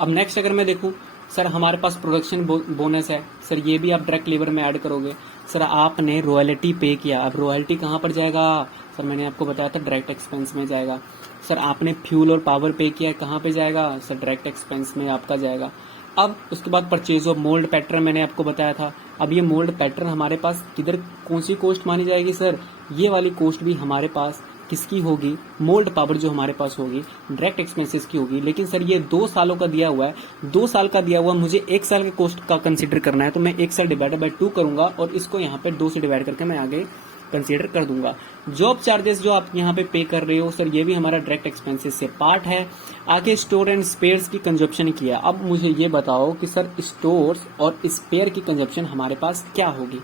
अब नेक्स्ट अगर मैं देखूं, सर हमारे पास प्रोडक्शन बोनस है, सर ये भी आप डायरेक्ट लेबर में ऐड करोगे। सर आपने रॉयल्टी पे किया, अब रॉयल्टी कहाँ पर जाएगा? सर मैंने आपको बताया था डायरेक्ट एक्सपेंस में जाएगा। सर आपने फ्यूल और पावर पे किया, कहाँ पे जाएगा? सर डायरेक्ट एक्सपेंस में आपका जाएगा। अब उसके बाद परचेज ऑफ मोल्ड पैटर्न मैंने आपको बताया था। अब ये मोल्ड पैटर्न हमारे पास किधर, कौन सी कॉस्ट मानी जाएगी? सर ये वाली कॉस्ट भी हमारे पास किसकी होगी? मोल्ड पावर जो हमारे पास होगी डायरेक्ट एक्सपेंसेस की होगी। लेकिन सर ये 2 सालों का दिया हुआ है, 2 साल का दिया हुआ, मुझे 1 साल के कॉस्ट का कंसीडर करना है, तो मैं 1 साल डिवाइडेड बाय 2 करूंगा और इसको यहाँ पे 2 से डिवाइड करके मैं आगे कंसीडर कर दूंगा। जॉब चार्जेस जो आप यहाँ पे कर रहे हो, सर ये भी हमारा डायरेक्ट एक्सपेंसेस से पार्ट है। आगे स्टोर एंड स्पेयर्स की कंजप्शन किया। अब मुझे ये बताओ कि सर स्टोर्स और स्पेयर की कंजप्शन हमारे पास क्या होगी?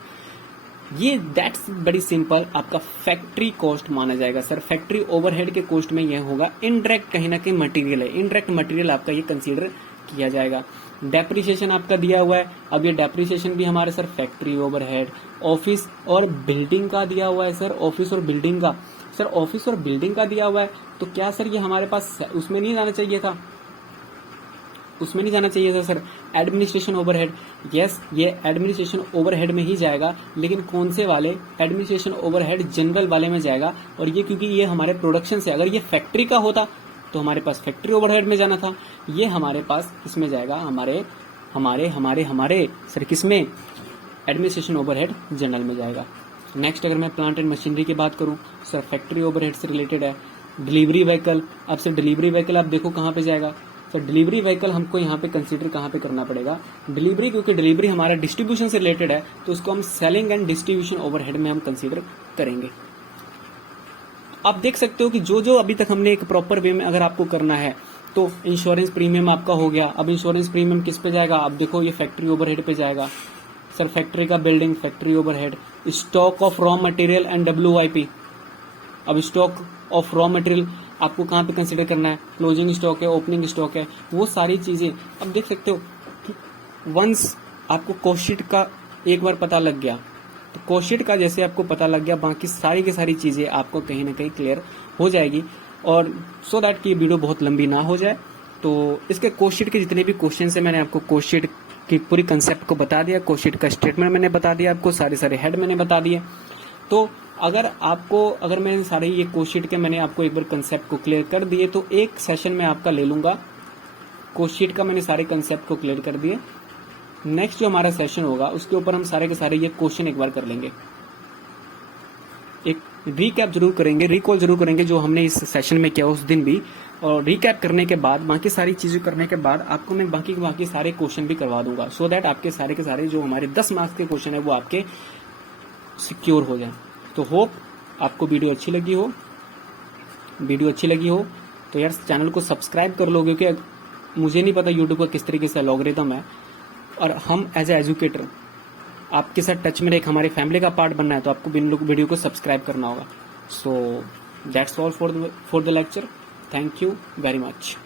ये दैट्स बड़ी सिंपल, आपका फैक्ट्री कॉस्ट माना जाएगा। सर फैक्ट्री ओवरहेड के कॉस्ट में यह होगा इनडायरेक्ट, कहीं ना कहीं मटेरियल है, इनडायरेक्ट मटेरियल आपका ये कंसीडर किया जाएगा। डेप्रिसिएशन आपका दिया हुआ है, अब ये डेप्रिसिएशन भी हमारे सर फैक्ट्री ओवरहेड। ऑफिस और बिल्डिंग का दिया हुआ है, सर ऑफिस और बिल्डिंग का, सर ऑफिस और बिल्डिंग का दिया हुआ है, तो क्या सर ये हमारे पास उसमें नहीं जाना चाहिए था? उसमें नहीं जाना चाहिए था सर। एडमिनिस्ट्रेशन ओवरहेड, यस ये एडमिनिस्ट्रेशन ओवरहेड में ही जाएगा, लेकिन कौन से वाले? एडमिनिस्ट्रेशन ओवरहेड जनरल वाले में जाएगा। और ये क्योंकि ये हमारे प्रोडक्शन से, अगर ये फैक्ट्री का होता तो हमारे पास फैक्ट्री ओवरहेड में जाना था, ये हमारे पास किसमें जाएगा? हमारे सर किसमें? एडमिनिस्ट्रेशन ओवरहेड जनरल में जाएगा। नेक्स्ट अगर मैं प्लांट एंड मशीनरी की बात करूं, सर फैक्ट्री ओवरहेड से रिलेटेड है। डिलीवरी व्हीकल, अब सर डिलीवरी व्हीकल आप देखो कहाँ पे जाएगा, सर डिलीवरी व्हीकल हमको यहाँ पे कंसीडर कहाँ पे करना पड़ेगा, डिलीवरी, क्योंकि डिलीवरी हमारा डिस्ट्रीब्यूशन से रिलेटेड है तो उसको हम सेलिंग एंड डिस्ट्रीब्यूशन ओवरहेड में हम कंसीडर करेंगे। आप देख सकते हो कि जो जो अभी तक हमने एक प्रॉपर वे में अगर आपको करना है तो इंश्योरेंस प्रीमियम आपका हो गया। अब इंश्योरेंस प्रीमियम किस पे जाएगा, आप देखो ये फैक्ट्री ओवरहेड पे जाएगा। सर फैक्ट्री का building, factory overhead, stock of raw material and WIP। अब स्टॉक ऑफ रॉ मटेरियल आपको कहाँ पे कंसिडर करना है, क्लोजिंग स्टॉक है, ओपनिंग स्टॉक है, वो सारी चीजें अब देख सकते हो कि वंस आपको कॉस्ट शीट का एक बार पता लग गया तो कॉस्ट शीट का जैसे आपको पता लग गया, बाकी सारी की सारी चीजें आपको कहीं ना कहीं क्लियर हो जाएगी। और सो दैट कि वीडियो बहुत लंबी ना हो जाए, तो इसके कॉस्ट शीट के जितने भी क्वेश्चन है मैंने आपको कॉस्ट शीट की पूरी कंसेप्ट को बता दिया, कॉस्ट शीट का स्टेटमेंट मैंने बता दिया आपको, सारे हेड मैंने बता दिए। तो अगर मैंने सारे ये कॉस्ट शीट के मैंने आपको एक बार कंसेप्ट को क्लियर कर दिए तो एक सेशन में आपका ले लूंगा। कॉस्ट शीट का मैंने सारे कंसेप्ट को क्लियर कर दिए, नेक्स्ट जो हमारा सेशन होगा उसके ऊपर हम सारे के सारे ये क्वेश्चन एक बार कर लेंगे, एक रिकैप जरूर करेंगे, रिकॉल जरूर करेंगे जो हमने इस सेशन में किया उस दिन भी। और रिकैप करने के बाद बाकी सारी चीजें करने के बाद आपको मैं बाकी सारे क्वेश्चन भी करवा दूंगा, सो दैट आपके सारे के सारे जो हमारे 10 मार्क्स के क्वेश्चन है वो आपके सिक्योर हो जाए। तो होप आपको वीडियो अच्छी लगी हो तो यार चैनल को सब्सक्राइब कर लो, क्योंकि मुझे नहीं पता यूट्यूब का किस तरीके से एल्गोरिथम है, और हम एज ए एजुकेटर आपके साथ टच में रहे, हमारे फैमिली का पार्ट बनना है तो आपको वीडियो को सब्सक्राइब करना होगा। So that's all for the lecture. Thank you very much.